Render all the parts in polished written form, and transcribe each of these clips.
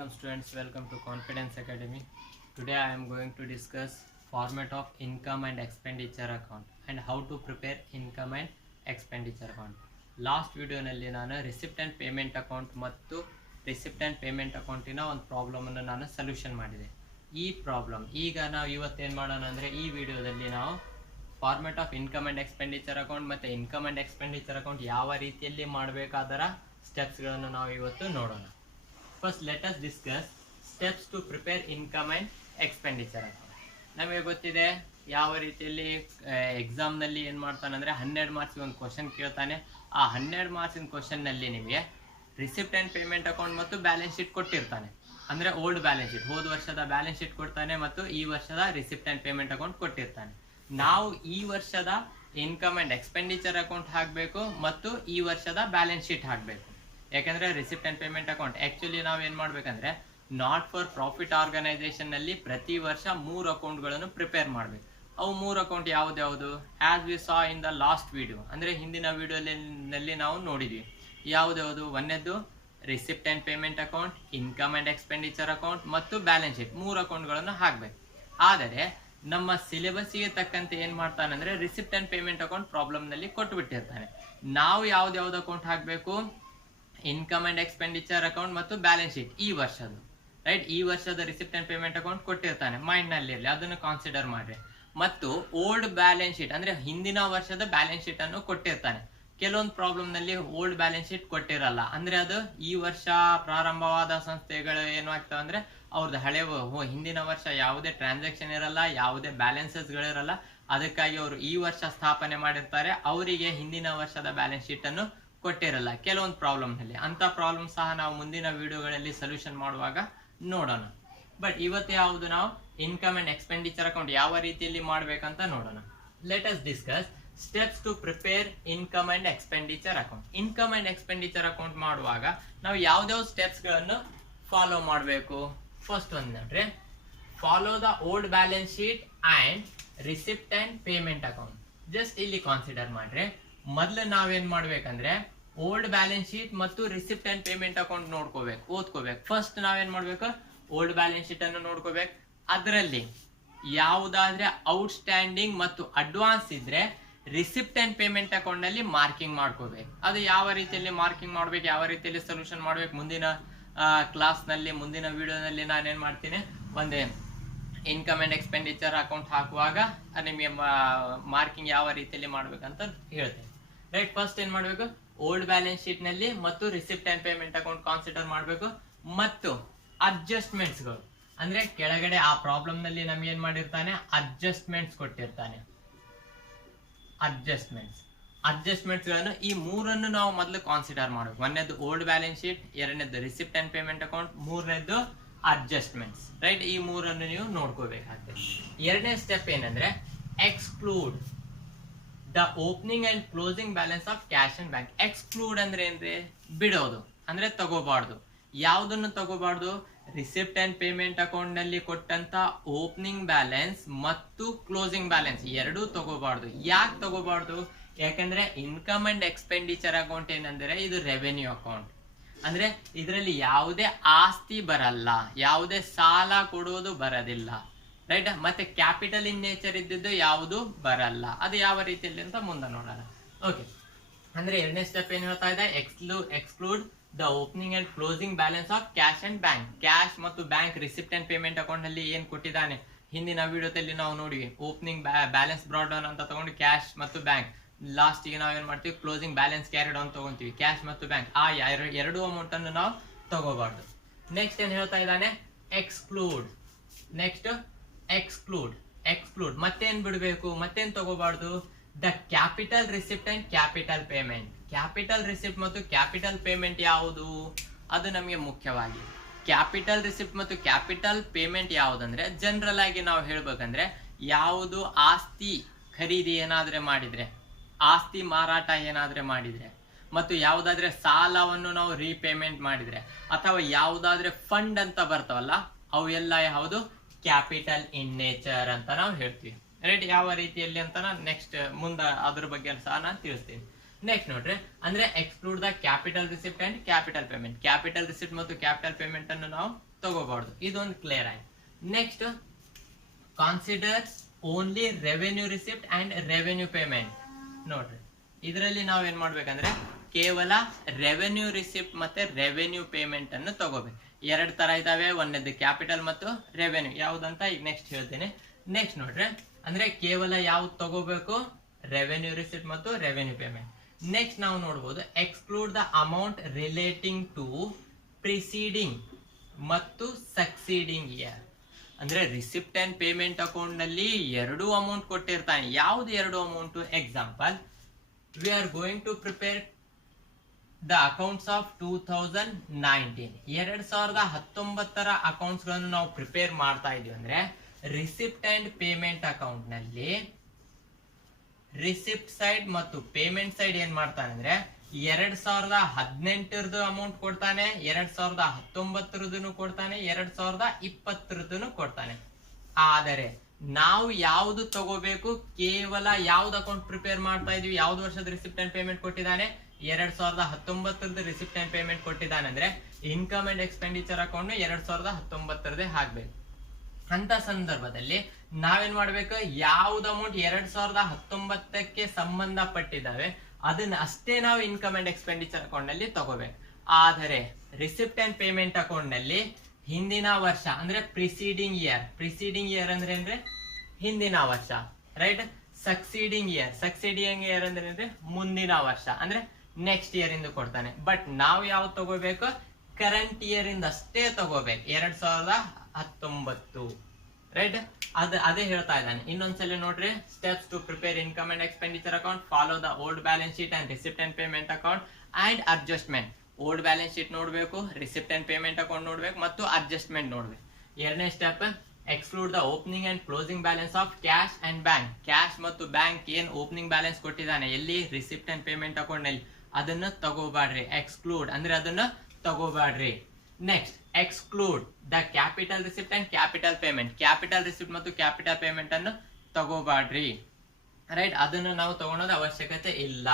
Welcome students, welcome to Confidence Academy. Today I am going to discuss format of income and expenditure account and how to prepare income and expenditure account. Last video nalli nanu receipt and payment account mattu receipt and payment account ina ಒಂದು problem ಅನ್ನು ನಾನು solution ಮಾಡಿದೆ. ಈ problem ಈಗ ನಾವು ಇವತ್ತು ಏನು ಮಾಡೋಣ ಅಂದ್ರೆ ಈ ವಿಡಿಯೋದಲ್ಲಿ ನಾವು format of income and expenditure account ಮತ್ತೆ ಇನ್ಕಮ್ ಅಂಡ್ ಎಕ್ಸ್ಪೆಂಡಿಚರ್ ಅಕೌಂಟ್ ಯಾವ ರೀತಿಯಲ್ಲಿ ಮಾಡಬೇಕಾದರ ಸ್ಟೆಪ್ಸ್ ಗಳನ್ನು ನಾವು ಇವತ್ತು ನೋಡೋಣ. First, let us discuss steps to prepare income and expenditure account. ನಮಗೆ ಗೊತ್ತಿದೆ ಯಾವ ರೀತಿಯಲ್ಲಿ ಎಕ್ಸಾಮ್ನಲ್ಲಿ ಏನು ಮಾಡ್ತಾನೆ ಅಂದರೆ 12 ಮಾರ್ಕ್ಸ್ಗೆ ಒಂದು ಕ್ವಶನ್ ಕೇಳ್ತಾನೆ. ಆ 12 ಮಾರ್ಕ್ಸಿನ ಕ್ವಶನ್ನಲ್ಲಿ ನಿಮಗೆ ರಿಸಿಪ್ಟ್ ಆ್ಯಂಡ್ ಪೇಮೆಂಟ್ ಅಕೌಂಟ್ ಮತ್ತು ಬ್ಯಾಲೆನ್ಸ್ ಶೀಟ್ ಕೊಟ್ಟಿರ್ತಾನೆ. ಅಂದರೆ ಓಲ್ಡ್ ಬ್ಯಾಲೆನ್ಸ್ ಶೀಟ್, ಹೋದ ವರ್ಷದ ಬ್ಯಾಲೆನ್ಸ್ ಶೀಟ್ ಕೊಡ್ತಾನೆ ಮತ್ತು ಈ ವರ್ಷದ ರಿಸಿಪ್ಟ್ ಆ್ಯಂಡ್ ಪೇಮೆಂಟ್ ಅಕೌಂಟ್ ಕೊಟ್ಟಿರ್ತಾನೆ. ನಾವು ಈ ವರ್ಷದ ಇನ್ಕಮ್ ಆ್ಯಂಡ್ ಎಕ್ಸ್ಪೆಂಡಿಚರ್ ಅಕೌಂಟ್ ಹಾಕಬೇಕು ಮತ್ತು ಈ ವರ್ಷದ ಬ್ಯಾಲೆನ್ಸ್ ಶೀಟ್ ಹಾಕಬೇಕು. ಯಾಕಂದ್ರೆ receipt and payment account actually ನಾವು ಏನ್ ಮಾಡ್ಬೇಕಂದ್ರೆ ನಾಟ್ ಫಾರ್ ಪ್ರಾಫಿಟ್ ಆರ್ಗನೈಸೇಷನ್ ನಲ್ಲಿ ಪ್ರತಿ ವರ್ಷ 3 ಅಕೌಂಟ್ಗಳನ್ನು ಪ್ರಿಪೇರ್ ಮಾಡ್ಬೇಕು. ಅವು 3 ಅಕೌಂಟ್ ಯಾವ್ದು as we saw in the last video, ಅಂದ್ರೆ ಹಿಂದಿನ ವಿಡಿಯೋನಲ್ಲಿ ನಾವು ನೋಡಿದ್ವಿ. ಯಾವ್ದು ಒಂದೇದ್ದು receipt and payment account, income and expenditure account ಮತ್ತು ಬ್ಯಾಲೆನ್ಸ್ ಶೀಟ್ 3 ಅಕೌಂಟ್ಗಳನ್ನು ಹಾಕ್ಬೇಕು. ಆದರೆ ನಮ್ಮ ಸಿಲೆಬಸ್ಗೆ ತಕ್ಕಂತೆ ಏನ್ ಮಾಡ್ತಾನೆ ಅಂದ್ರೆ receipt and payment account problem ನಲ್ಲಿ ಕೊಟ್ಟು ಬಿಟ್ಟಿರ್ತಾನೆ. ನಾವು ಯಾವ್ದು ಅಕೌಂಟ್ ಹಾಕ್ಬೇಕು, ಇನ್ಕಮ್ ಅಂಡ್ ಎಕ್ಸ್ಪೆಂಡಿಚರ್ ಅಕೌಂಟ್ ಮತ್ತು ಬ್ಯಾಲೆನ್ಸ್ ಶೀಟ್ ಈ ವರ್ಷದ ರೈಟ್. ಈ ವರ್ಷದ ರಿಸಿಪ್ಟ್ ಅಂಡ್ ಪೇಮೆಂಟ್ ಅಕೌಂಟ್ ಕೊಟ್ಟಿರ್ತಾನೆ, ಮೈಂಡ್ ನಲ್ಲಿ ಇರಲಿ, ಅದನ್ನು ಕಾನ್ಸಿಡರ್ ಮಾಡ್ರಿ. ಮತ್ತು ಓಲ್ಡ್ ಬ್ಯಾಲೆನ್ಸ್ ಶೀಟ್ ಅಂದ್ರೆ ಹಿಂದಿನ ವರ್ಷದ ಬ್ಯಾಲೆನ್ಸ್ ಶೀಟ್ ಅನ್ನು ಕೊಟ್ಟಿರ್ತಾನೆ. ಕೆಲವೊಂದು ಪ್ರಾಬ್ಲಮ್ ನಲ್ಲಿ ಓಲ್ಡ್ ಬ್ಯಾಲೆನ್ಸ್ ಶೀಟ್ ಕೊಟ್ಟಿರಲ್ಲ, ಅಂದ್ರೆ ಅದು ಈ ವರ್ಷ ಪ್ರಾರಂಭವಾದ ಸಂಸ್ಥೆಗಳು ಏನು ಆಗ್ತವೆ ಅಂದ್ರೆ ಅವ್ರದ್ದು ಹಳೆ ಹಿಂದಿನ ವರ್ಷ ಯಾವುದೇ ಟ್ರಾನ್ಸಾಕ್ಷನ್ ಇರಲ್ಲ, ಯಾವುದೇ ಬ್ಯಾಲೆನ್ಸಸ್ ಗಳಿರಲ್ಲ. ಅದಕ್ಕಾಗಿ ಅವರು ಈ ವರ್ಷ ಸ್ಥಾಪನೆ ಮಾಡಿರ್ತಾರೆ, ಅವರಿಗೆ ಹಿಂದಿನ ವರ್ಷದ ಬ್ಯಾಲೆನ್ಸ್ ಶೀಟ್ ಅನ್ನು ಕೊಟ್ಟಿರಲ್ಲ ಕೆಲವೊಂದು ಪ್ರಾಬ್ಲಮ್ ನಲ್ಲಿ. ಅಂತ ಪ್ರಾಬ್ಲಮ್ ಸಹ ನಾವು ಮುಂದಿನ ವಿಡಿಯೋಗಳಲ್ಲಿ ಸೊಲ್ಯೂಷನ್ ಮಾಡುವಾಗ ನೋಡೋಣ. ಬಟ್ ಇವತ್ತು ಯಾವುದು ನಾವು ಇನ್ಕಮ್ ಅಂಡ್ ಎಕ್ಸ್ಪೆಂಡಿಚರ್ ಅಕೌಂಟ್ ಯಾವ ರೀತಿಯಲ್ಲಿ ಮಾಡ್ಬೇಕಂತ ನೋಡೋಣ. Let us discuss steps to prepare income and expenditure account. Income and expenditure account ಮಾಡುವಾಗ ನಾವು ಯಾವ್ಯಾವ ಸ್ಟೆಪ್ಸ್ ಗಳನ್ನು ಫಾಲೋ ಮಾಡಬೇಕು. ಫಸ್ಟ್ ಒಂದು ನೋಡ್ರಿ, follow the old balance sheet and receipt and payment account. Just ಇಲ್ಲಿ ಕಾನ್ಸಿಡರ್ ಮಾಡ್ರಿ. ಮೊದ್ಲು ನಾವೇನ್ ಮಾಡ್ಬೇಕಂದ್ರೆ ಓಲ್ಡ್ ಬ್ಯಾಲೆನ್ಸ್ ಶೀಟ್ ಮತ್ತು ರಿಸಿಪ್ಟ್ ಅಂಡ್ ಪೇಮೆಂಟ್ ಅಕೌಂಟ್ ನೋಡ್ಕೋಬೇಕು, ಓದ್ಕೋಬೇಕು. ಫಸ್ಟ್ ನಾವೇನ್ ಮಾಡ್ಬೇಕು, ಓಲ್ಡ್ ಬ್ಯಾಲೆನ್ಸ್ ಶೀಟ್ ಅನ್ನು ನೋಡ್ಕೋಬೇಕು. ಅದರಲ್ಲಿ ಯಾವುದಾದ್ರೆ ಔಟ್ ಸ್ಟ್ಯಾಂಡಿಂಗ್ ಮತ್ತು ಅಡ್ವಾನ್ಸ್ ಇದ್ರೆ ರಿಸಿಪ್ಟ್ ಅಂಡ್ ಪೇಮೆಂಟ್ ಅಕೌಂಟ್ ನಲ್ಲಿ ಮಾರ್ಕಿಂಗ್ ಮಾಡ್ಕೋಬೇಕು. ಅದು ಯಾವ ರೀತಿಯಲ್ಲಿ ಮಾರ್ಕಿಂಗ್ ಮಾಡ್ಬೇಕು, ಯಾವ ರೀತಿಯಲ್ಲಿ ಸೊಲ್ಯೂಷನ್ ಮಾಡ್ಬೇಕು, ಮುಂದಿನ ಕ್ಲಾಸ್ ನಲ್ಲಿ ಮುಂದಿನ ವಿಡಿಯೋನಲ್ಲಿ ನಾನೇನ್ ಮಾಡ್ತೀನಿ, ಒಂದೇ ಇನ್ಕಮ್ ಅಂಡ್ ಎಕ್ಸ್ಪೆಂಡಿಚರ್ ಅಕೌಂಟ್ ಹಾಕುವಾಗ ನಿಮಗೆ ಮಾರ್ಕಿಂಗ್ ಯಾವ ರೀತಿಯಲ್ಲಿ ಮಾಡ್ಬೇಕಂತ ಹೇಳ್ತೇನೆ. ರೈಟ್, ಫಸ್ಟ್ ಏನ್ ಮಾಡ್ಬೇಕು, ಓಲ್ಡ್ ಬ್ಯಾಲೆನ್ಸ್ ಶೀಟ್ ನಲ್ಲಿ ಮತ್ತು receipt and payment account consider ಮಾಡಬೇಕು. ಮತ್ತು ಅಡ್ಜಸ್ಟ್ಮೆಂಟ್ಸ್ ಗಳು ಅಂದ್ರೆ ಕೆಳಗಡೆ ಆ ಪ್ರಾಬ್ಲಮ್ ನಲ್ಲಿ ನಮ್ಗೆ ಏನ್ ಮಾಡಿರ್ತಾನೆ, ಅಡ್ಜಸ್ಟ್ಮೆಂಟ್ಸ್ ಕೊಟ್ಟಿರ್ತಾನೆ. ಅಡ್ಜಸ್ಟ್ಮೆಂಟ್ಸ್ ಗಳನ್ನು ಈ 3 ನಾವು ಮೊದಲು ಕಾನ್ಸಿಡರ್ ಮಾಡಬೇಕು. ಒಂದನೇದು ಓಲ್ಡ್ ಬ್ಯಾಲೆನ್ಸ್ ಶೀಟ್, ಎರಡನೇದು ರಿಸಿಪ್ಟ್ ಅಂಡ್ ಪೇಮೆಂಟ್ ಅಕೌಂಟ್, ಮೂರನೇದು ಅಡ್ಜಸ್ಟ್ಮೆಂಟ್ಸ್. ರೈಟ್, ಈ 3 ನೀವು ನೋಡ್ಕೋಬೇಕಾಗ್ತದೆ. ಎರಡನೇ ಸ್ಟೆಪ್ ಏನಂದ್ರೆ exclude the opening and closing balance of cash and bank. Exclude ಅಂದ್ರೆ ಏನ್ರಿ, ಬಿಡೋದು, ಅಂದ್ರೆ ತಗೋಬಾರ್ದು. ಯಾವುದನ್ನು ತಗೋಬಾರ್ದು, ರಿಸಿಪ್ಟ್ ಅಂಡ್ ಪೇಮೆಂಟ್ ಅಕೌಂಟ್ ನಲ್ಲಿ ಕೊಟ್ಟಂತ ಓಪನಿಂಗ್ ಬ್ಯಾಲೆನ್ಸ್ ಮತ್ತು ಕ್ಲೋಸಿಂಗ್ ಬ್ಯಾಲೆನ್ಸ್ ಎರಡೂ ತಗೋಬಾರ್ದು. ಯಾಕೆ ತಗೋಬಾರ್ದು, ಯಾಕಂದ್ರೆ ಇನ್ಕಮ್ ಅಂಡ್ ಎಕ್ಸ್ಪೆಂಡಿಚರ್ ಅಕೌಂಟ್ ಏನಂದ್ರೆ ಇದು ರೆವೆನ್ಯೂ ಅಕೌಂಟ್. ಅಂದ್ರೆ ಇದರಲ್ಲಿ ಯಾವುದೇ ಆಸ್ತಿ ಬರಲ್ಲ, ಯಾವುದೇ ಸಾಲ ಕೊಡೋದು ಬರೋದಿಲ್ಲ. ರೈಟ್, ಮತ್ತೆ ಕ್ಯಾಪಿಟಲ್ ಇನ್ ನೇಚರ್ ಇದ್ದಿದ್ದು ಯಾವುದು ಬರಲ್ಲ. ಅದು ಯಾವ ರೀತಿಯಲ್ಲಿ ಅಂತ ಮುಂದೆ ನೋಡೋಣ. ಓಕೆ, ಅಂದ್ರೆ ಎರಡನೇ ಸ್ಟೆಪ್ ಏನ್ ಹೇಳ್ತಾ ಇದೆ, exclude the opening and closing balance of cash and bank. Cash ಮತ್ತು bank receipt and payment account ನಲ್ಲಿ ಏನ್ ಕೊಟ್ಟಿದ್ದಾನೆ ಹಿಂದಿನ ವಿಡಿಯೋದಲ್ಲಿ ನಾವು ನೋಡಿವಿ. ಓಪನಿಂಗ್ ಬ್ಯಾಲೆನ್ಸ್ ಬ್ರಾಡ್ ಡೌನ್ ಅಂತ ತಗೊಂಡು ಕ್ಯಾಶ್ ಮತ್ತು ಬ್ಯಾಂಕ್, ಲಾಸ್ಟ್ ಗೆ ನಾವೇನ್ ಮಾಡ್ತೀವಿ, ಕ್ಲೋಸಿಂಗ್ ಬ್ಯಾಲೆನ್ಸ್ ಕ್ಯಾರಿ ಡೌನ್ ತಗೊಂತೀವಿ. ಕ್ಯಾಶ್ ಮತ್ತು ಬ್ಯಾಂಕ್ ಆ ಎರಡು ಅಮೌಂಟ್ ಅನ್ನು ನಾವು ತಗೋಬಾರ್ದು. ನೆಕ್ಸ್ಟ್ ಏನ್ ಹೇಳ್ತಾ ಇದ್ದಾನೆ, ಎಕ್ಸ್ಕ್ಲೂಡ್. ನೆಕ್ಸ್ಟ್ ಎಕ್ಸ್ಕ್ಲೂಡ್ ಮತ್ತೇನ್ ಬಿಡಬೇಕು, ಮತ್ತೇನ್ ತಗೋಬಾರ್ದು, the capital receipt and capital payment. Capital receipt ಮತ್ತು ಕ್ಯಾಪಿಟಲ್ ಪೇಮೆಂಟ್ ಯಾವುದು, ಅದು ನಮಗೆ ಮುಖ್ಯವಾಗಿ. ಕ್ಯಾಪಿಟಲ್ ರಿಸಿಪ್ಟ್ ಮತ್ತು ಕ್ಯಾಪಿಟಲ್ ಪೇಮೆಂಟ್ ಯಾವುದಂದ್ರೆ ಜನರಲ್ ಆಗಿ ನಾವು ಹೇಳ್ಬೇಕಂದ್ರೆ ಯಾವುದು ಆಸ್ತಿ ಖರೀದಿ ಏನಾದ್ರೆ ಮಾಡಿದ್ರೆ, ಆಸ್ತಿ ಮಾರಾಟ ಏನಾದ್ರೆ ಮಾಡಿದ್ರೆ, ಮತ್ತು ಯಾವುದಾದ್ರೆ ಸಾಲವನ್ನು ನಾವು ರೀಪೇಮೆಂಟ್ ಮಾಡಿದ್ರೆ, ಅಥವಾ ಯಾವುದಾದ್ರೆ ಫಂಡ್ ಅಂತ ಬರ್ತಾವಲ್ಲ ಅವು ಎಲ್ಲ ಯಾವುದು ಕ್ಯಾಪಿಟಲ್ ಇನ್ ನೇಚರ್ ಅಂತ ನಾವು ಹೇಳ್ತೀವಿ. ರೈಟ್, ಯಾವ ರೀತಿಯಲ್ಲಿ ಅಂತ ನೆಕ್ಸ್ಟ್ ಮುಂದೆ ಅದ್ರ ಬಗ್ಗೆ ಸಹ ನಾನು ತಿಳಿಸ್ತೀನಿ. ನೆಕ್ಸ್ಟ್ ನೋಡ್ರಿ, ಅಂದ್ರೆ exclude the capital receipt and capital payment. Capital receipt ಮತ್ತು ಕ್ಯಾಪಿಟಲ್ ಪೇಮೆಂಟ್ ಅನ್ನು ನಾವು ತಗೋಬಾರ್ದು. ಇದೊಂದು ಕ್ಲಿಯರ್ ಆಯ್ತು. Next consider only revenue receipt and revenue payment. ನೋಡ್ರಿ, ಇದರಲ್ಲಿ ನಾವೇನ್ ಮಾಡ್ಬೇಕಂದ್ರೆ ಕೇವಲ ರೆವೆನ್ಯೂ ರಿಸಿಪ್ಟ್ ಮತ್ತೆ ರೆವೆನ್ಯೂ ಪೇಮೆಂಟ್ ಅನ್ನು ತಗೋಬೇಕು. ಎರಡು ತರ ಇದಾವೆ, ಒಂದನೇದು ಕ್ಯಾಪಿಟಲ್ ಮತ್ತು ರೆವೆನ್ಯೂ. ಯಾವ್ದಂತ ಈಗ ನೆಕ್ಸ್ಟ್ ಹೇಳ್ತೇನೆ. ನೆಕ್ಸ್ಟ್ ನೋಡ್ರಿ, ಅಂದ್ರೆ ಕೇವಲ ಯಾವ್ದು ತಗೋಬೇಕು, ರೆವೆನ್ಯೂ ರಿಸಿಪ್ಟ್ ಮತ್ತು ರೆವೆನ್ಯೂ ಪೇಮೆಂಟ್. ನೆಕ್ಸ್ಟ್ ನಾವು ನೋಡಬಹುದು exclude the amount relating to preceding ಮತ್ತು ಸಕ್ಸೀಡಿಂಗ್ ಇಯರ್. ಅಂದ್ರೆ ರಿಸಿಪ್ಟ್ ಅಂಡ್ ಪೇಮೆಂಟ್ ಅಕೌಂಟ್ ನಲ್ಲಿ ಎರಡು ಅಮೌಂಟ್ ಕೊಟ್ಟಿರ್ತಾನೆ. ಯಾವ್ದು ಎರಡು amount? Example, we are going to prepare the accounts of 2019. 2019 accounts ಗಳನ್ನು ನಾವು ಪ್ರಿಪೇರ್ ಮಾಡ್ತಾ ಇದೀವಿ ಅಂದ್ರೆ ರಿಸಿಪ್ಟ್ ಅಂಡ್ ಪೇಮೆಂಟ್ ಅಕೌಂಟ್ ನಲ್ಲಿ ರಿಸಿಪ್ಟ್ ಸೈಡ್ ಮತ್ತು ಪೇಮೆಂಟ್ ಸೈಡ್ ಏನ್ ಮಾಡ್ತಾನೆ ಅಂದ್ರೆ 2018 ಅಮೌಂಟ್ ಕೊಡ್ತಾನೆ, 2019 ಕೊಡ್ತಾನೆ, 2020 ಕೊಡ್ತಾನೆ. ಆದರೆ ನಾವು ಯಾವ್ದು ತಗೋಬೇಕು? ಕೇವಲ ಯಾವ್ದು ಅಕೌಂಟ್ ಪ್ರಿಪೇರ್ ಮಾಡ್ತಾ ಇದೀವಿ, ಯಾವ್ದು ವರ್ಷದ ರಿಸಿಪ್ಟ್ ಅಂಡ್ ಪೇಮೆಂಟ್ ಕೊಟ್ಟಿದ್ದಾನೆ? 2019 ರಿಸಿಪ್ಟ್ ಅಂಡ್ ಪೇಮೆಂಟ್ ಕೊಟ್ಟಿದ್ದಾನೆ ಅಂದ್ರೆ ಇನ್ಕಮ್ ಅಂಡ್ ಎಕ್ಸ್ಪೆಂಡಿಚರ್ ಅಕೌಂಟ್ 2019 ಹಾಕ್ಬೇಕು. ಅಂತ ಸಂದರ್ಭದಲ್ಲಿ ನಾವೇನ್ ಮಾಡ್ಬೇಕು? ಯಾವ್ದು ಅಮೌಂಟ್ 2019 ಸಂಬಂಧಪಟ್ಟಿದ್ದಾವೆ ಅದನ್ನ ಅಷ್ಟೇ ನಾವು ಇನ್ಕಮ್ ಅಂಡ್ ಎಕ್ಸ್ಪೆಂಡಿಚರ್ ಅಕೌಂಟ್ ನಲ್ಲಿ ತಗೋಬೇಕು. ಆದರೆ ರಿಸಿಪ್ಟ್ ಅಂಡ್ ಪೇಮೆಂಟ್ ಅಕೌಂಟ್ ನಲ್ಲಿ ಹಿಂದಿನ ವರ್ಷ ಅಂದ್ರೆ ಪ್ರಿಸೀಡಿಂಗ್ ಇಯರ್ ಅಂದ್ರೆ ಹಿಂದಿನ ವರ್ಷ, ರೈಟ್? ಸಕ್ಸೀಡಿಂಗ್ ಇಯರ್ ಅಂದ್ರೆ ಮುಂದಿನ ವರ್ಷ, ಅಂದ್ರೆ ನೆಕ್ಸ್ಟ್ ಇಯರ್ ಇಂದ ಕೊಡ್ತಾನೆ. ಬಟ್ ನಾವು ಯಾವ್ದು ತಗೋಬೇಕು? ಕರೆಂಟ್ ಇಯರ್ ಇಂದ ಅಷ್ಟೇ ತಗೋಬೇಕು, 2019, ರೈಟ್? ಅದೇ ಹೇಳ್ತಾ ಇದ್ದಾನೆ. ಇನ್ನೊಂದ್ಸಲ ನೋಡ್ರಿ, steps to prepare income and expenditure account, follow the old balance sheet and receipt and payment account and adjustment. Old balance sheet ನೋಡ್ಬೇಕು, ರಿಸಿಪ್ಟ್ ಅಂಡ್ ಪೇಮೆಂಟ್ ಅಕೌಂಟ್ ನೋಡ್ಬೇಕು ಮತ್ತು ಅಡ್ಜಸ್ಟ್ಮೆಂಟ್ ನೋಡ್ಬೇಕು. ಎರಡನೇ step, exclude the opening and closing balance of cash and bank. Cash ಮತ್ತು bank ಏನ್ opening balance ಕೊಟ್ಟಿದ್ದಾನೆ ಎಲ್ಲಿ? Receipt and payment account ನಲ್ಲಿ, ಅದನ್ನ ತಗೋಬಾಡ್ರಿ. ಎಕ್ಸ್ಕ್ಲೂಡ್ ಅಂದ್ರೆ ಅದನ್ನ ತಗೋಬಾಡ್ರಿ. Next, exclude the capital receipt and capital payment. Capital receipt ಮತ್ತು ಕ್ಯಾಪಿಟಲ್ ಪೇಮೆಂಟ್ ಅನ್ನು ತಗೋಬಾಡ್ರಿ, ರೈಟ್? ಅದನ್ನು ನಾವು ತಗೊಳೋದು ಅವಶ್ಯಕತೆ ಇಲ್ಲ.